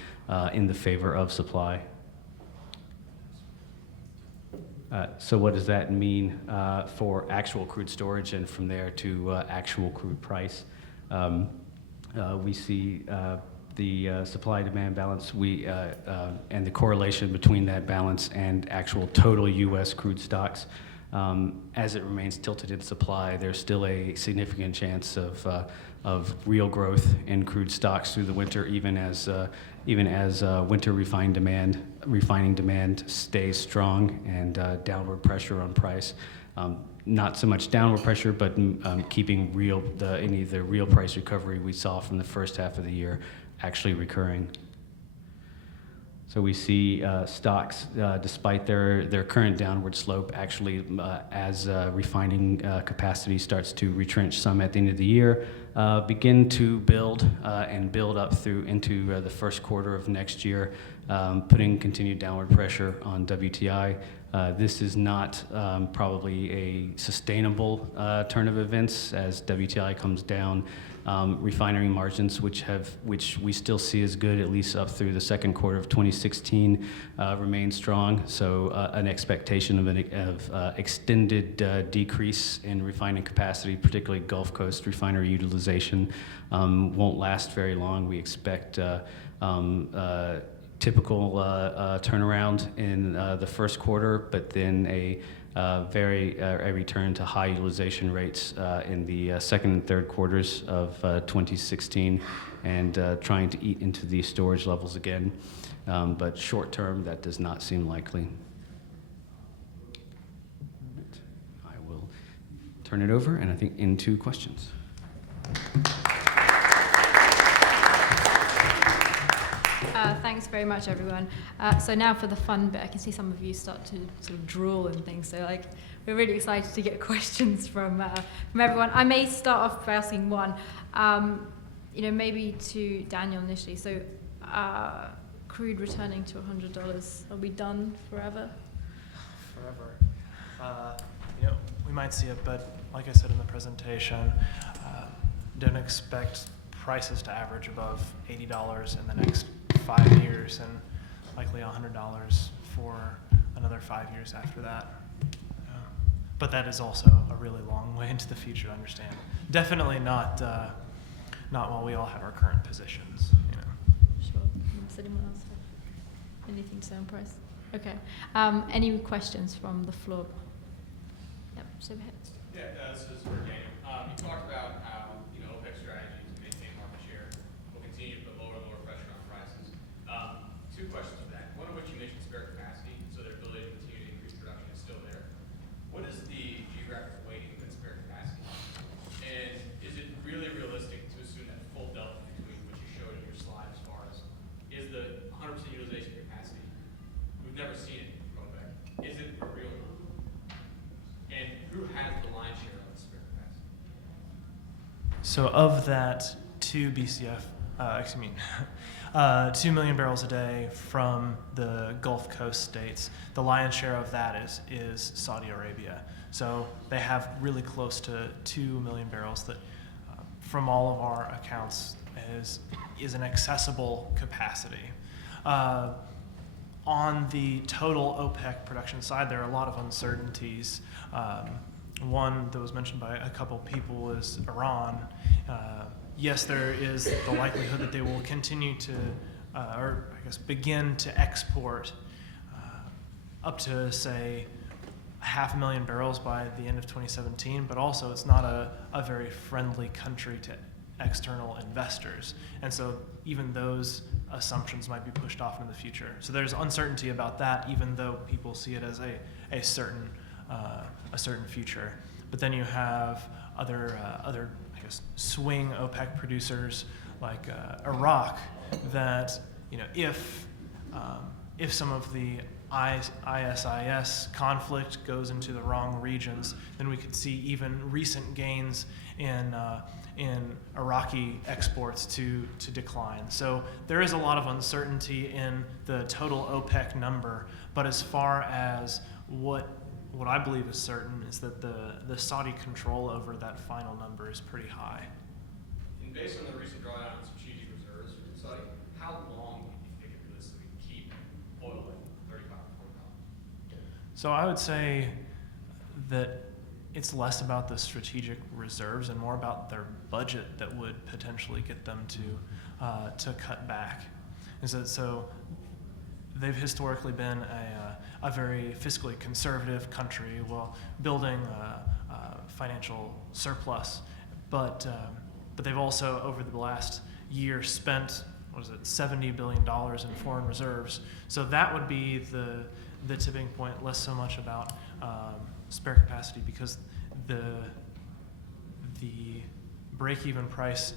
in the favor of supply. So what does that mean for actual crude storage and from there to actual crude price? We see the supply-demand balance and the correlation between that balance and actual total U.S. crude stocks as it remains tilted in supply, there's still a significant chance of real growth in crude stocks through the winter, even as winter refining demand stays strong and downward pressure on price. Not so much downward pressure, but keeping any of the real price recovery we saw from the first half of the year actually recurring. So we see stocks, despite their current downward slope, actually as refining capacity starts to retrench some at the end of the year, begin to build and build up through into the first quarter of next year, putting continued downward pressure on WTI. This is not probably a sustainable turn of events as WTI comes down. Refinery margins, which we still see as good, at least up through the second quarter of 2016, remain strong. So an expectation of extended decrease in refining capacity, particularly Gulf Coast refinery utilization, won't last very long. We expect typical turnaround in the first quarter, but then a return to high utilization rates in the second and third quarters of 2016, and trying to eat into these storage levels again. But short term, that does not seem likely. I will turn it over, and I think into questions. Thanks very much, everyone. So now for the fun bit, I can see some of you start to sort of drool and things. So we're really excited to get questions from everyone. I may start off by asking one, maybe to Daniel initially. So crude returning to $100, are we done forever? Forever. We might see it, but like I said in the presentation, don't expect prices to average above $80 in the next 5 years, and likely $100 for another 5 years after that. But that is also a really long way into the future to understand. Definitely not while we all have our current positions. Sure. Does anyone else have anything to say on price? Okay. Any questions from the floor? Yep. So ahead. Yeah, this is for Daniel. You talked about how OPEC strategy to maintain market share will continue to put lower and lower pressure on prices. Two questions for that. One of which you mentioned spare capacity, so their ability to continue to increase production is still there. What is the geographic weighting of that spare capacity? And is it really realistic to assume that full delta between what you showed in your slide as far as is the 100% utilization capacity? We've never seen it from OPEC. Is it a real number? And who has the lion's share of the spare capacity? So of that 2 million barrels a day from the Gulf Coast states, the lion's share of that is Saudi Arabia. So they have really close to 2 million barrels that, from all of our accounts, is an accessible capacity. On the total OPEC production side, there are a lot of uncertainties. One that was mentioned by a couple people is Iran. Yes, there is the likelihood that they will continue to, begin to export up to, say, 500,000 barrels by the end of 2017, but also it's not a very friendly country to external investors. And so even those assumptions might be pushed off into the future. So there's uncertainty about that, even though people see it as a certain future. But then you have other swing OPEC producers like Iraq that if some of the ISIS conflict goes into the wrong regions, then we could see even recent gains in Iraqi exports to decline. So there is a lot of uncertainty in the total OPEC number, but as far as what I believe is certain is that the Saudi control over that final number is pretty high. And based on the recent drawdown in strategic reserves from Saudi, how long do you think it realistically keep oil at $35 or $40? So I would say that it's less about the strategic reserves and more about their budget that would potentially get them to cut back. And so they've historically been a very fiscally conservative country while building a financial surplus. But they've also, over the last year, spent, $70 billion in foreign reserves. So that would be the tipping point, less so much about spare capacity, because the break-even price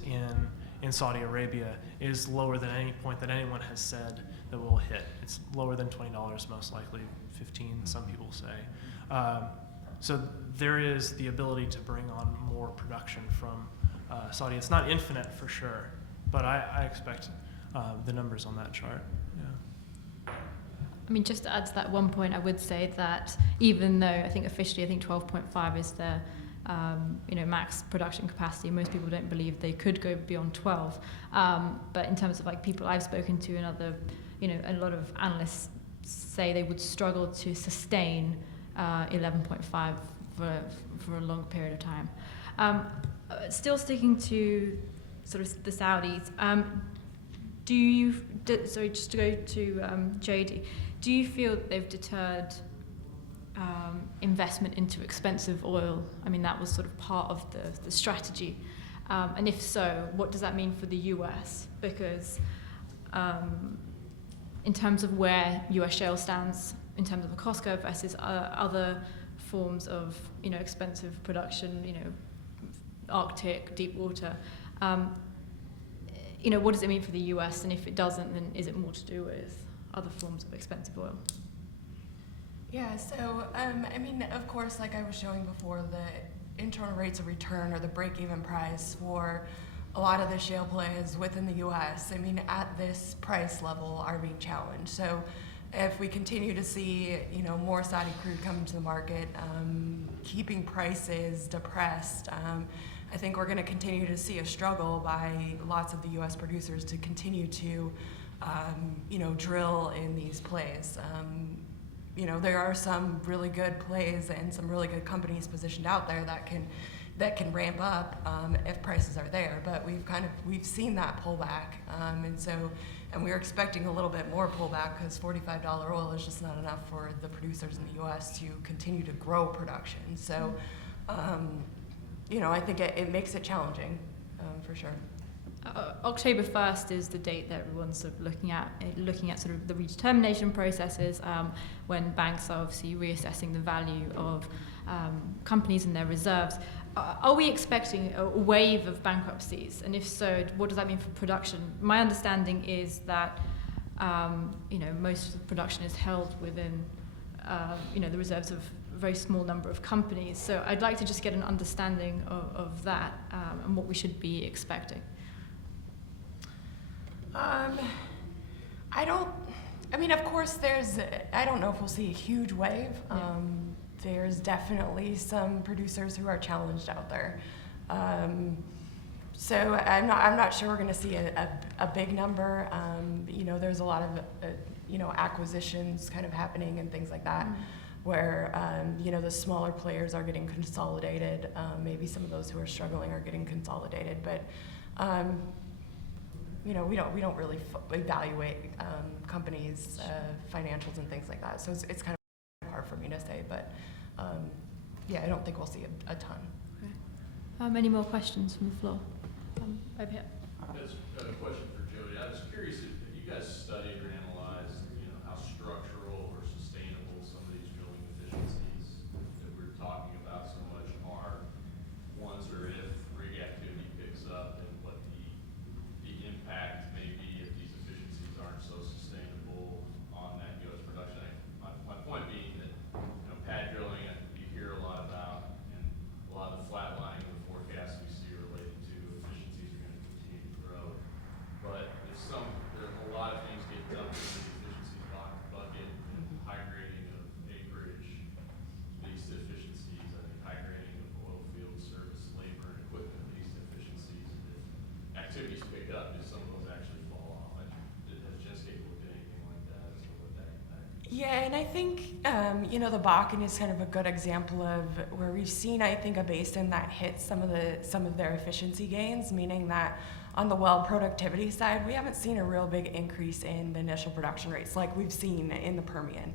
in Saudi Arabia is lower than any point that anyone has said that we'll hit. It's lower than $20 most likely, 15 some people say. So there is the ability to bring on more production from Saudi. It's not infinite for sure, but I expect the numbers on that chart. Yeah. I mean, just to add to that one point, I would say that even though I think officially 12.5 is their max production capacity, most people don't believe they could go beyond 12. But in terms of like people I've spoken to and other, a lot of analysts say they would struggle to sustain 11.5 for a long period of time. Still sticking to sort of the Saudis, just to go to Jodi, do you feel that they've deterred investment into expensive oil? I mean, that was sort of part of the strategy. And if so, what does that mean for the US? Because in terms of where US shale stands, in terms of the cost curve versus other forms of, expensive production, Arctic, deep water, what does it mean for the US? And if it doesn't, then is it more to do with other forms of expensive oil? Yeah, so, of course, like I was showing before, the internal rates of return or the break-even price for a lot of the shale plays within the U.S., at this price level are being challenged. So if we continue to see, more Saudi crude coming to the market, keeping prices depressed, I think we're going to continue to see a struggle by lots of the U.S. producers to continue to, drill in these plays. There are some really good plays and some really good companies positioned out there that can ramp up if prices are there. But we've seen that pullback, and we're expecting a little bit more pullback because $45 oil is just not enough for the producers in the U.S. to continue to grow production. So, I think it makes it challenging for sure. October 1st is the date that everyone's sort of looking at sort of the redetermination processes, when banks are obviously reassessing the value of companies and their reserves. Are we expecting a wave of bankruptcies? And if so, what does that mean for production? My understanding is that most of the production is held within the reserves of a very small number of companies. So I'd like to just get an understanding of that and what we should be expecting. Of course I don't know if we'll see a huge wave. There's definitely some producers who are challenged out there. So I'm not sure we're going to see a big number. There's a lot of, acquisitions kind of happening and things like that, where, the smaller players are getting consolidated. Maybe some of those who are struggling are getting consolidated, but, we don't really evaluate companies' financials and things like that. So it's kind of hard for me to say, but I don't think we'll see a ton. Okay. Any more questions from the floor? Over here. That's a question for Jodi. I was curious if you guys studied or analyzed, how structural or sustainable some of these drilling efficiencies that we're talking about so much are. Ones or if rig activity picks up, and what the impact may be if these efficiencies aren't so sustainable on that U.S. production. My point being that pad drilling you hear a lot about, and a lot of the flatlining of the forecast we see related to efficiencies are going to continue to grow. But if a lot of things get dumped into the efficiencies bucket, and high grading of acreage leads to efficiencies. I think high grading of oil field service, labor, and equipment leads to efficiencies. And if activities pick up, do some of those actually fall off? Has Genscape looked at anything like that as to what that impact is? Yeah, and I think, the Bakken is kind of a good example of where we've seen, I think, a basin that hits some of their efficiency gains, meaning that on the well productivity side, we haven't seen a real big increase in the initial production rates like we've seen in the Permian.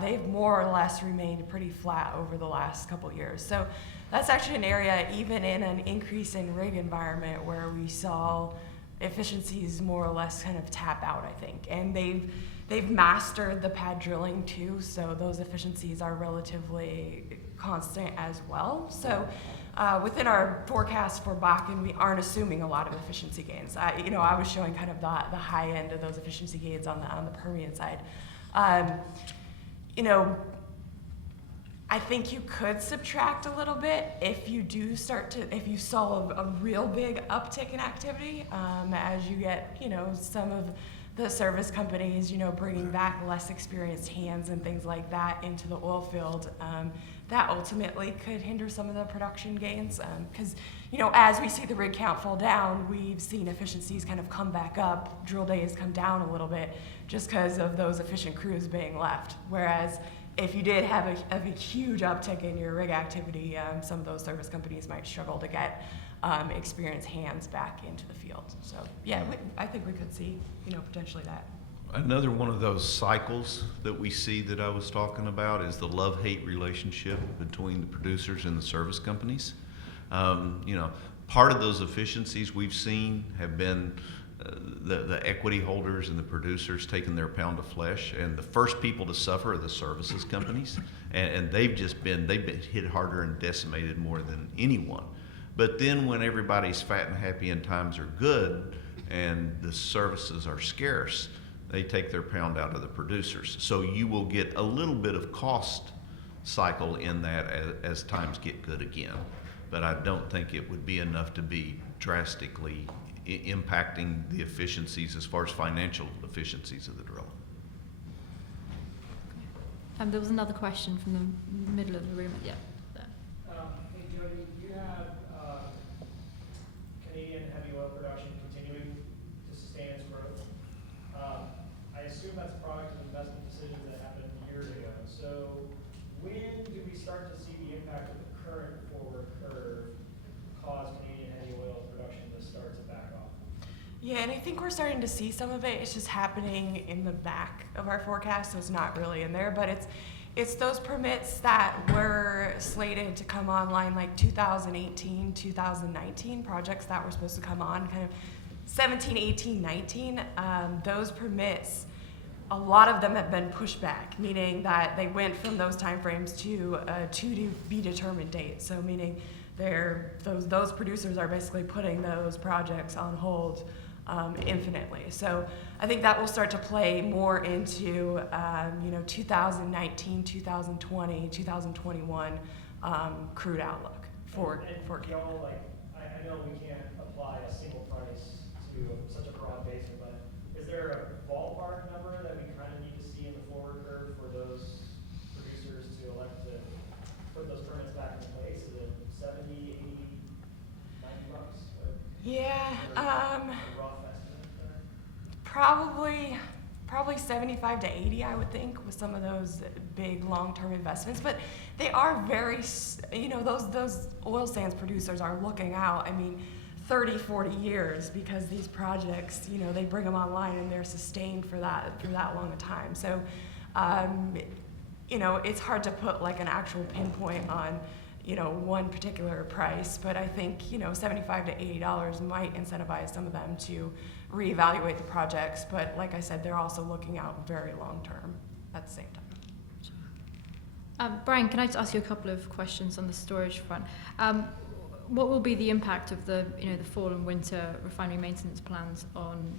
They've more or less remained pretty flat over the last couple years. So that's actually an area, even in an increase in rig environment, where we saw efficiencies more or less kind of tap out, I think. And they've mastered the pad drilling too, so those efficiencies are relatively constant as well. So within our forecast for Bakken, we aren't assuming a lot of efficiency gains. I was showing kind of the high end of those efficiency gains on the Permian side. I think you could subtract a little bit if you saw a real big uptick in activity, as you get, some of the service companies, bringing back less experienced hands and things like that into the oil field. That ultimately could hinder some of the production gains, because, as we see the rig count fall down, we've seen efficiencies kind of come back up, drill days come down a little bit, just because of those efficient crews being left. Whereas if you did have a huge uptick in your rig activity, some of those service companies might struggle to get experienced hands back into the field. So yeah, I think we could see, potentially that. Another one of those cycles that we see that I was talking about is the love-hate relationship between the producers and the service companies. Part of those efficiencies we've seen have been the equity holders and the producers taking their pound of flesh, and the first people to suffer are the services companies, and they've been hit harder and decimated more than anyone. But then when everybody's fat and happy and times are good and the services are scarce, they take their pound out of the producers. So you will get a little bit of cost cycle in that as times get good again. But I don't think it would be enough to be drastically impacting the efficiencies as far as financial efficiencies of the drilling. There was another question from the middle of the room. Yeah. There. Hey, Jodi, you have Canadian heavy oil production continuing to sustain its growth. I assume that's a product of investment decisions that happened years ago. So when do we start to see the impact of the current forward curve cause Canadian heavy oil production to start to back off? Yeah, and I think we're starting to see some of it. It's just happening in the back of our forecast, so it's not really in there. But it's those permits that were slated to come online like 2018, 2019, projects that were supposed to come on kind of 17, 18, 19. Those permits, a lot of them have been pushed back, meaning that they went from those timeframes to be determined date. So meaning those producers are basically putting those projects on hold infinitely. So I think that will start to play more into 2019, 2020, 2021 crude outlook for y'all, I know we can't apply a single price to such a broad basis, but is there a ballpark number that we kind of need to see in the forward curve for those producers to elect to put those permits back in place? Is it 70, 80, 90 bucks? Yeah, a rough estimate there? probably 75 to 80, I would think, with some of those big long-term investments. But they are very, those oil sands producers are looking out. 30, 40 years, because these projects, they bring them online and they're sustained for that long a time. So, it's hard to put like an actual pinpoint on, one particular price, but I think, $75 to $80 might incentivize some of them to reevaluate the projects. But like I said, they're also looking out very long term at the same time. Brian, can I just ask you a couple of questions on the storage front? What will be the impact of the fall and winter refinery maintenance plans on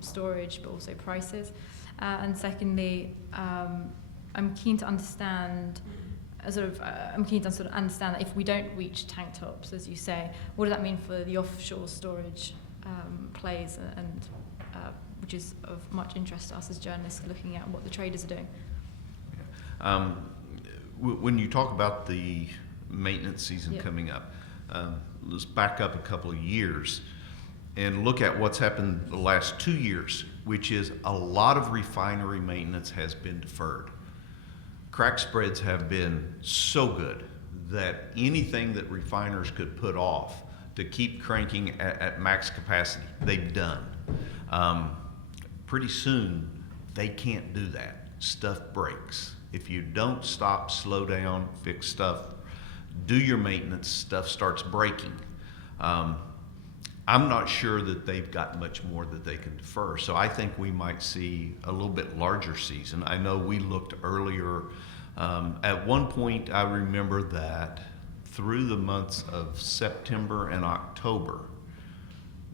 storage, but also prices? And secondly, I'm keen to understand that if we don't reach tank tops, as you say, what does that mean for the offshore storage plays, and which is of much interest to us as journalists, looking at what the traders are doing. When you talk about the maintenance season coming up, let's back up a couple of years and look at what's happened the last 2 years, which is a lot of refinery maintenance has been deferred. Crack spreads have been so good that anything that refiners could put off to keep cranking at max capacity. They've done. Pretty soon, they can't do that. Stuff breaks. If you don't stop, slow down, fix stuff, do your maintenance, stuff starts breaking. I'm not sure that they've got much more that they can defer. So I think we might see a little bit larger season. I know we looked earlier. At one point, I remember that through the months of September and October,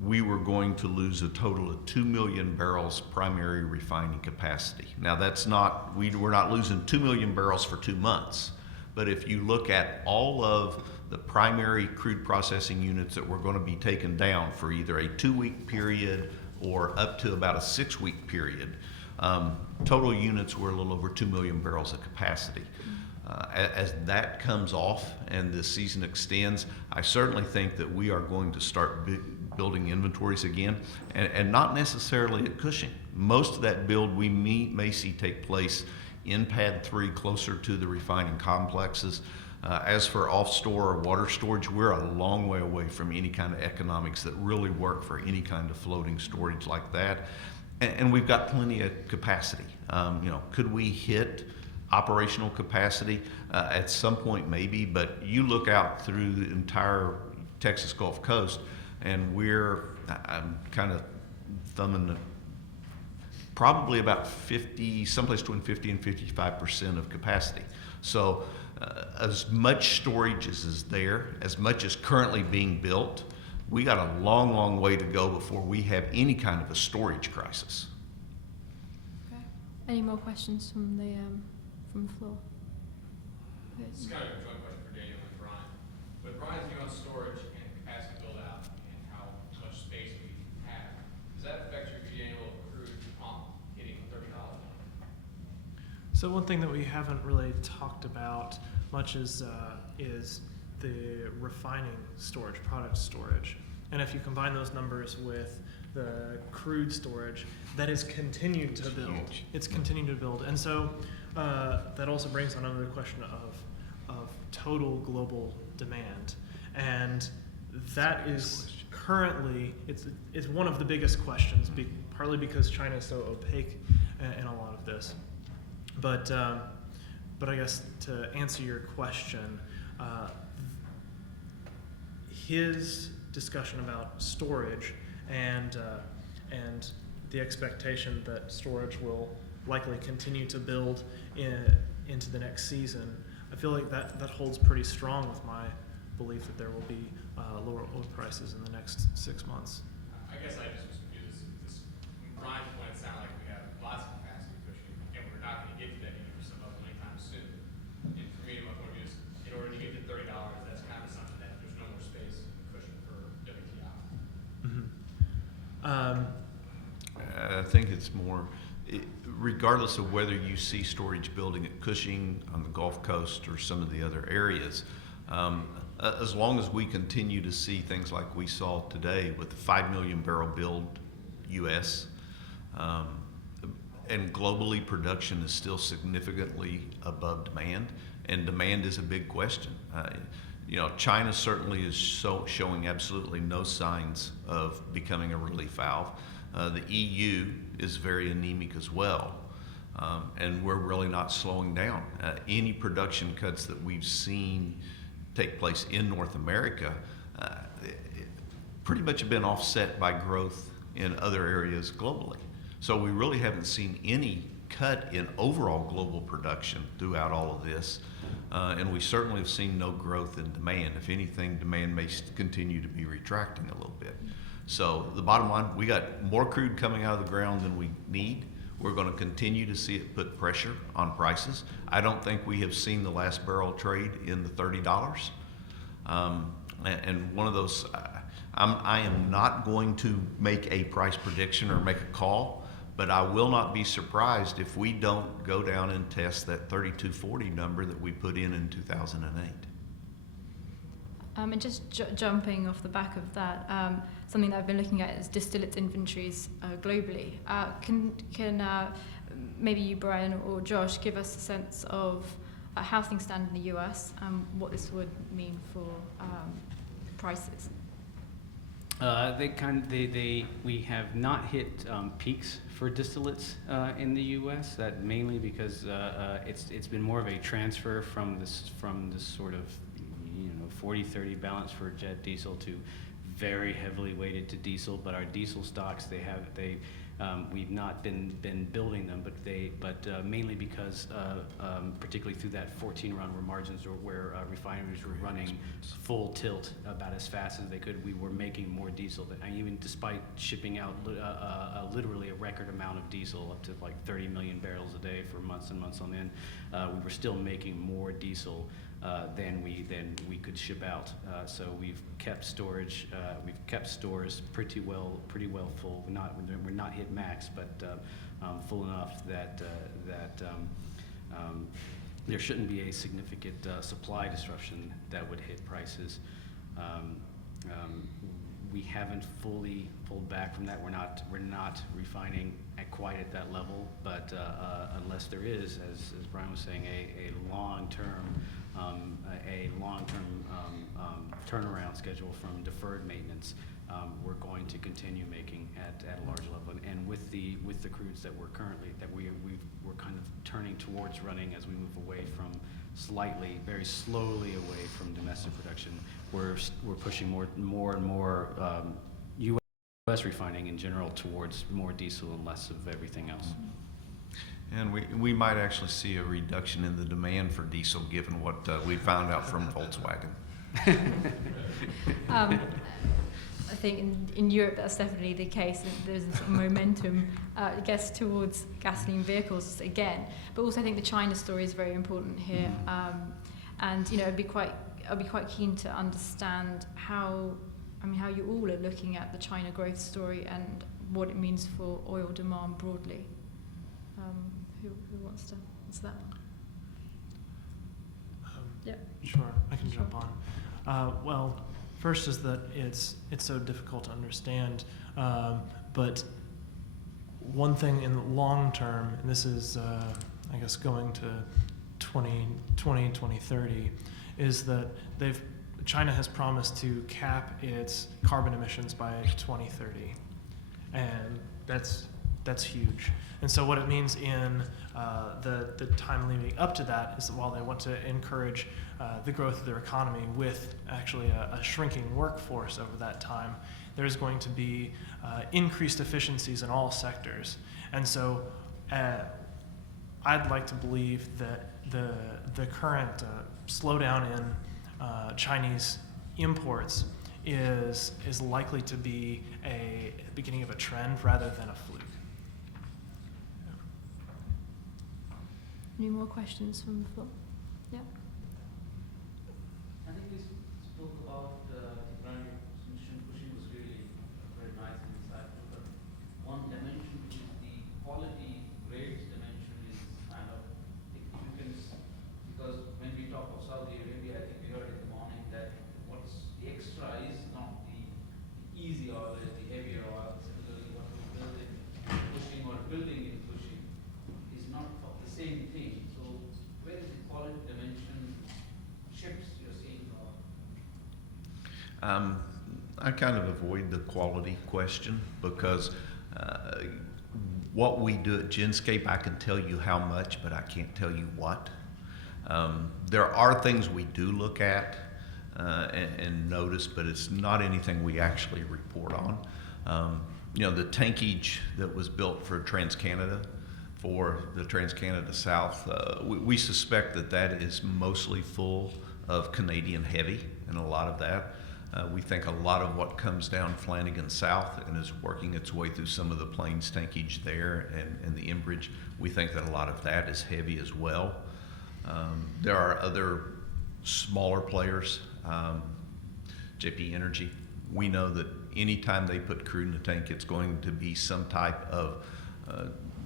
we were going to lose a total of 2 million barrels primary refining capacity. Now that's not, we're not losing 2 million barrels for 2 months, but if you look at all of the primary crude processing units that were going to be taken down for either a 2-week period or up to about a 6-week period, total units were a little over 2 million barrels of capacity. As that comes off and the season extends, I certainly think that we are going to start building inventories again, and not necessarily at Cushing. Most of that build we may see take place in Pad 3, closer to the refining complexes. As for off-store or water storage, we're a long way away from any kind of economics that really work for any kind of floating storage like that. And we've got plenty of capacity. Could we hit operational capacity at some point? Maybe, but you look out through the entire Texas Gulf Coast, and I'm kind of thumbing probably about 50, someplace between 50 and 55% of capacity. So as much storage as is there, as much as currently being built, we got a long, long way to go before we have any kind of a storage crisis. Okay. Any more questions from the floor? This is kind of a joint question for Daniel and Brian. With Brian's view on storage and capacity build out and how much space we have, does that affect your view of crude pump hitting $30? So one thing that we haven't really talked about much is the refining storage, product storage. And if you combine those numbers with the crude storage, that has continued to build. Huge. It's continued to build. And so that also brings on another question of total global demand. And that is currently, it's one of the biggest questions, partly because China is so opaque in a lot of this. But I guess to answer your question, his discussion about storage and the expectation that storage will likely continue to build into the next season, I feel like that holds pretty strong with my belief that there will be lower oil prices in the next 6 months. I guess I just was confused. From Brian's point, it sounded like we have lots of capacity pushing, and we're not going to get to that either for some level anytime soon. And for me, my point of view is, in order to get to $30, that's kind of something that there's no more space cushion for WTI. Mm-hmm. I think it's more, regardless of whether you see storage building at Cushing, on the Gulf Coast, or some of the other areas, as long as we continue to see things like we saw today with the 5 million barrel build U.S., and globally production is still significantly above demand, and demand is a big question. China certainly is showing absolutely no signs of becoming a relief valve. The EU is very anemic as well, and we're really not slowing down. Any production cuts that we've seen take place in North America pretty much have been offset by growth in other areas globally. So we really haven't seen any cut in overall global production throughout all of this, and we certainly have seen no growth in demand. If anything, demand may continue to be retracting a little bit. So the bottom line, we got more crude coming out of the ground than we need. We're going to continue to see it put pressure on prices. I don't think we have seen the last barrel trade in the $30. And one of those, I am not going to make a price prediction or make a call, but I will not be surprised if we don't go down and test that 3240 number that we put in 2008. And just jumping off the back of that, something that I've been looking at is distillate inventories globally. Can maybe you, Brian, or Josh, give us a sense of how things stand in the US and what this would mean for prices? We have not hit peaks for distillates in the U.S. That mainly because it's been more of a transfer from this sort of 40-30 balance for jet diesel to very heavily weighted to diesel. But our diesel stocks, we've not been building them, but mainly because particularly through that 14 run where margins where refineries were running full tilt about as fast as they could, we were making more diesel. Even despite shipping out literally a record amount of diesel up to like 30 million barrels a day for months and months on end, we were still making more diesel than we could ship out. So we've kept storage, we've kept stores pretty well full. We're not hit max, but full enough that there shouldn't be a significant supply disruption that would hit prices. We haven't fully pulled back from that. We're not refining quite at that level, but unless there is, as Brian was saying, a long-term turnaround schedule from deferred maintenance, we're going to continue making at a large level. And with the crudes that we're kind of turning towards running as we move away from very slowly away from domestic production, we're pushing more and more U.S. refining in general towards more diesel and less of everything else. And we might actually see a reduction in the demand for diesel given what we found out from Volkswagen. I think in Europe that's definitely the case. There's a sort of momentum, I guess, towards gasoline vehicles again. But also I think the China story is very important here. And I'd be quite keen to understand how you all are looking at the China growth story and what it means for oil demand broadly. Who wants to answer that one? Yeah. Sure, I can jump on. Well, first is that it's so difficult to understand, but one thing in the long term, and this is, I guess, going to 2030, is that China has promised to cap its carbon emissions by 2030, and that's huge. And so what it means in the time leading up to that is that while they want to encourage the growth of their economy with actually a shrinking workforce over that time, there's going to be increased efficiencies in all sectors. And so I'd like to believe that the current slowdown in Chinese imports is likely to be a beginning of a trend rather than a fluke. Any more questions from the floor? Yeah. I think we spoke about different solution pushing was really very nice and insightful, but one dimension which is the quality grades dimension is kind of significant, because when we talk of Saudi Arabia, I think we heard in the morning that what's the extra is not the easy oil, it's the heavier oil. Similarly, what we build in pushing or building in pushing is not of the same thing. So where is the quality dimension shifts you're seeing? I kind of avoid the quality question because what we do at Genscape, I can tell you how much, but I can't tell you what. There are things we do look at and notice, but it's not anything we actually report on. The tankage that was built for TransCanada, for the TransCanada South, we suspect that is mostly full of Canadian heavy, and a lot of that. We think a lot of what comes down Flanagan South and is working its way through some of the Plains tankage there and the Enbridge, we think that a lot of that is heavy as well. There are other smaller players, JP Energy. We know that anytime they put crude in the tank, it's going to be some type of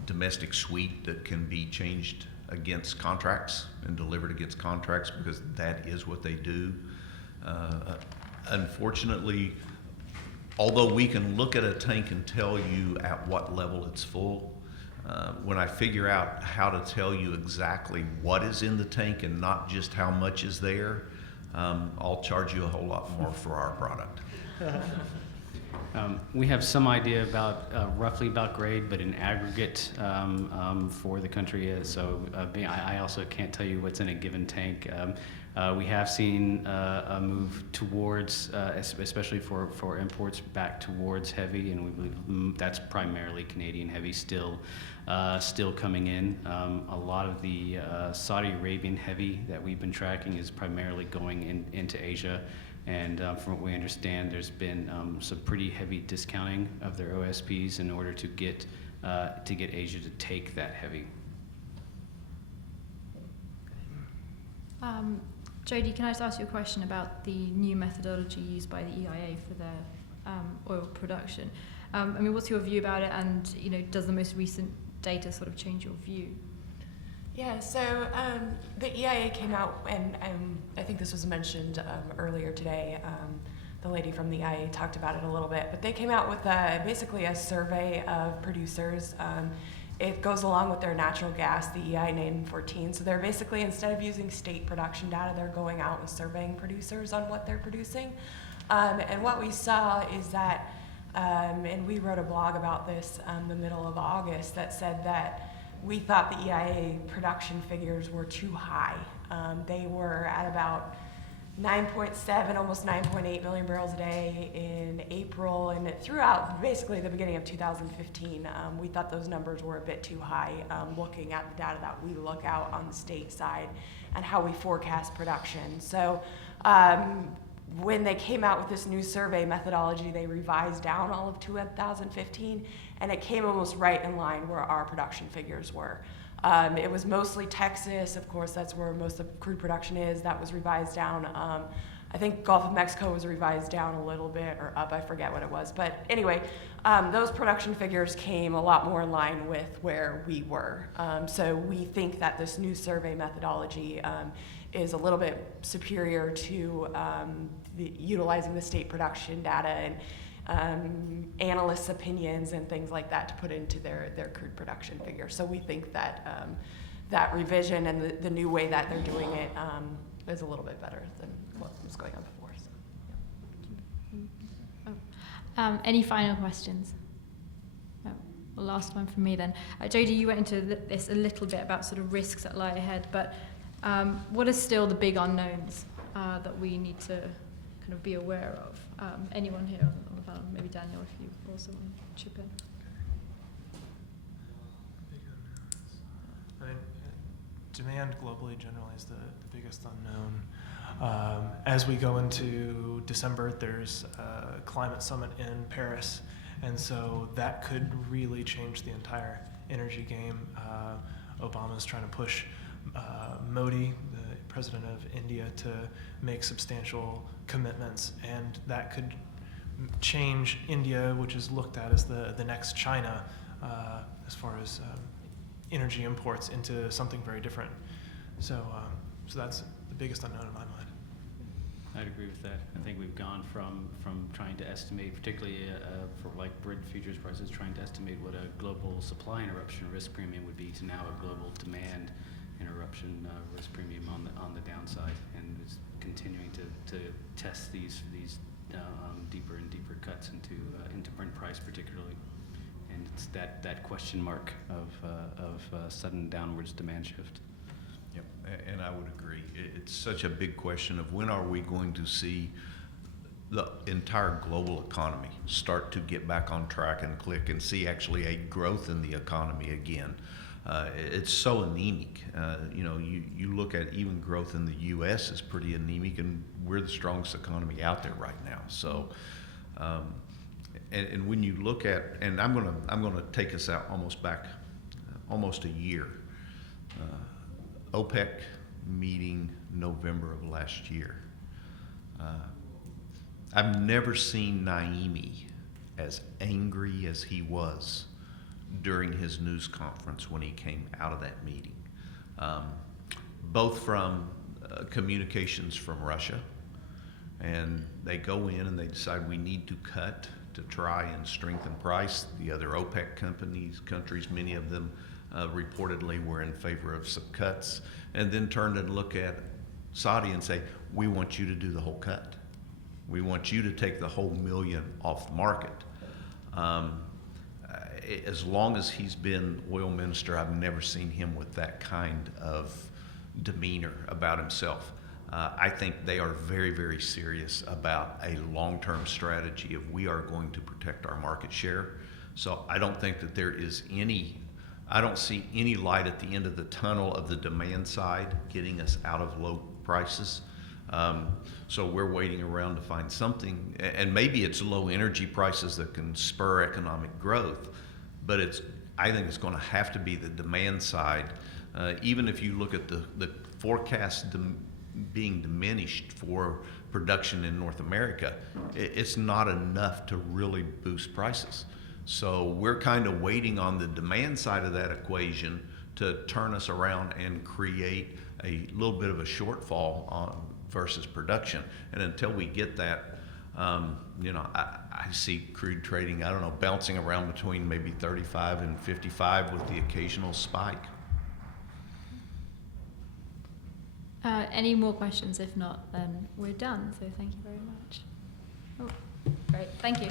domestic suite that can be changed against contracts and delivered against contracts, because that is what they do. Unfortunately, although we can look at a tank and tell you at what level it's full, when I figure out how to tell you exactly what is in the tank and not just how much is there, I'll charge you a whole lot more for our product. We have some idea about roughly about grade, but in aggregate for the country. I also can't tell you what's in a given tank. We have seen a move towards, especially for imports, back towards heavy, and we believe that's primarily Canadian heavy still coming in. A lot of the Saudi Arabian heavy that we've been tracking is primarily going into Asia. And from what we understand, there's been some pretty heavy discounting of their OSPs in order to get Asia to take that heavy. Jodi, can I just ask you a question about the new methodology used by the EIA for their oil production? I mean, what's your view about it, and does the most recent data sort of change your view? Yeah, so the EIA came out, and I think this was mentioned earlier today. The lady from the EIA talked about it a little bit, but they came out with basically a survey of producers. It goes along with their natural gas, the EIA 914. So they're basically, instead of using state production data, they're going out and surveying producers on what they're producing. And what we saw is that, and we wrote a blog about this the middle of August, that said that we thought the EIA production figures were too high. They were at about 9.7, almost 9.8 million barrels a day in April, and throughout basically the beginning of 2015, we thought those numbers were a bit too high, looking at the data that we look out on the state side and how we forecast production. So when they came out with this new survey methodology, they revised down all of 2015, and it came almost right in line where our production figures were. It was mostly Texas, of course, that's where most of crude production is. That was revised down. I think Gulf of Mexico was revised down a little bit, or up, I forget what it was. But anyway, those production figures came a lot more in line with where we were. So we think that this new survey methodology is a little bit superior to utilizing the state production data and analysts' opinions and things like that to put into their crude production figure. So we think that that revision and the new way that they're doing it is a little bit better than what was going on before. So, any final questions? No. Well, last one from me then. Jodi, you went into this a little bit about sort of risks that lie ahead, but what are still the big unknowns that we need to kind of be aware of? Anyone here on the panel? Maybe Daniel, if you also want to chip in. I mean, demand globally generally is the biggest unknown. As we go into December, there's a climate summit in Paris, and so that could really change the entire energy game. Obama's trying to push Modi, the president of India, to make substantial commitments, and that could change India, which is looked at as the next China as far as energy imports, into something very different. So that's the biggest unknown in my mind. I'd agree with that. I think we've gone from trying to estimate, particularly for like Brent futures prices, trying to estimate what a global supply interruption risk premium would be, to now a global demand interruption risk premium on the downside, and it's continuing to test these deeper and deeper cuts into Brent price particularly, and it's that question mark of sudden downwards demand shift. Yep, and I would agree. It's such a big question of when are we going to see the entire global economy start to get back on track and click and see actually a growth in the economy again. It's so anemic. You look at even growth in the U.S. is pretty anemic, and we're the strongest economy out there right now. So, and when you look at, and I'm gonna take us out almost a year. OPEC meeting November of last year. I've never seen Naimi as angry as he was during his news conference when he came out of that meeting, both from communications from Russia, and they go in and they decide we need to cut to try and strengthen price. The other OPEC countries, many of them reportedly were in favor of some cuts, and then turn and look at Saudi and say, we want you to do the whole cut. We want you to take the whole million off the market. As long as he's been oil minister, I've never seen him with that kind of demeanor about himself. I think they are very, very serious about a long-term strategy of we are going to protect our market share. So I don't think that there is I don't see any light at the end of the tunnel of the demand side getting us out of low prices. So we're waiting around to find something, and maybe it's low energy prices that can spur economic growth, but I think it's going to have to be the demand side. Even if you look at the forecast being diminished for production in North America, it's not enough to really boost prices. So we're kind of waiting on the demand side of that equation to turn us around and create a little bit of a shortfall versus production. And until we get that, I see crude trading, I don't know, bouncing around between maybe 35 and 55 with the occasional spike. Any more questions? If not, then we're done. So thank you very much. Oh, great. Thank you.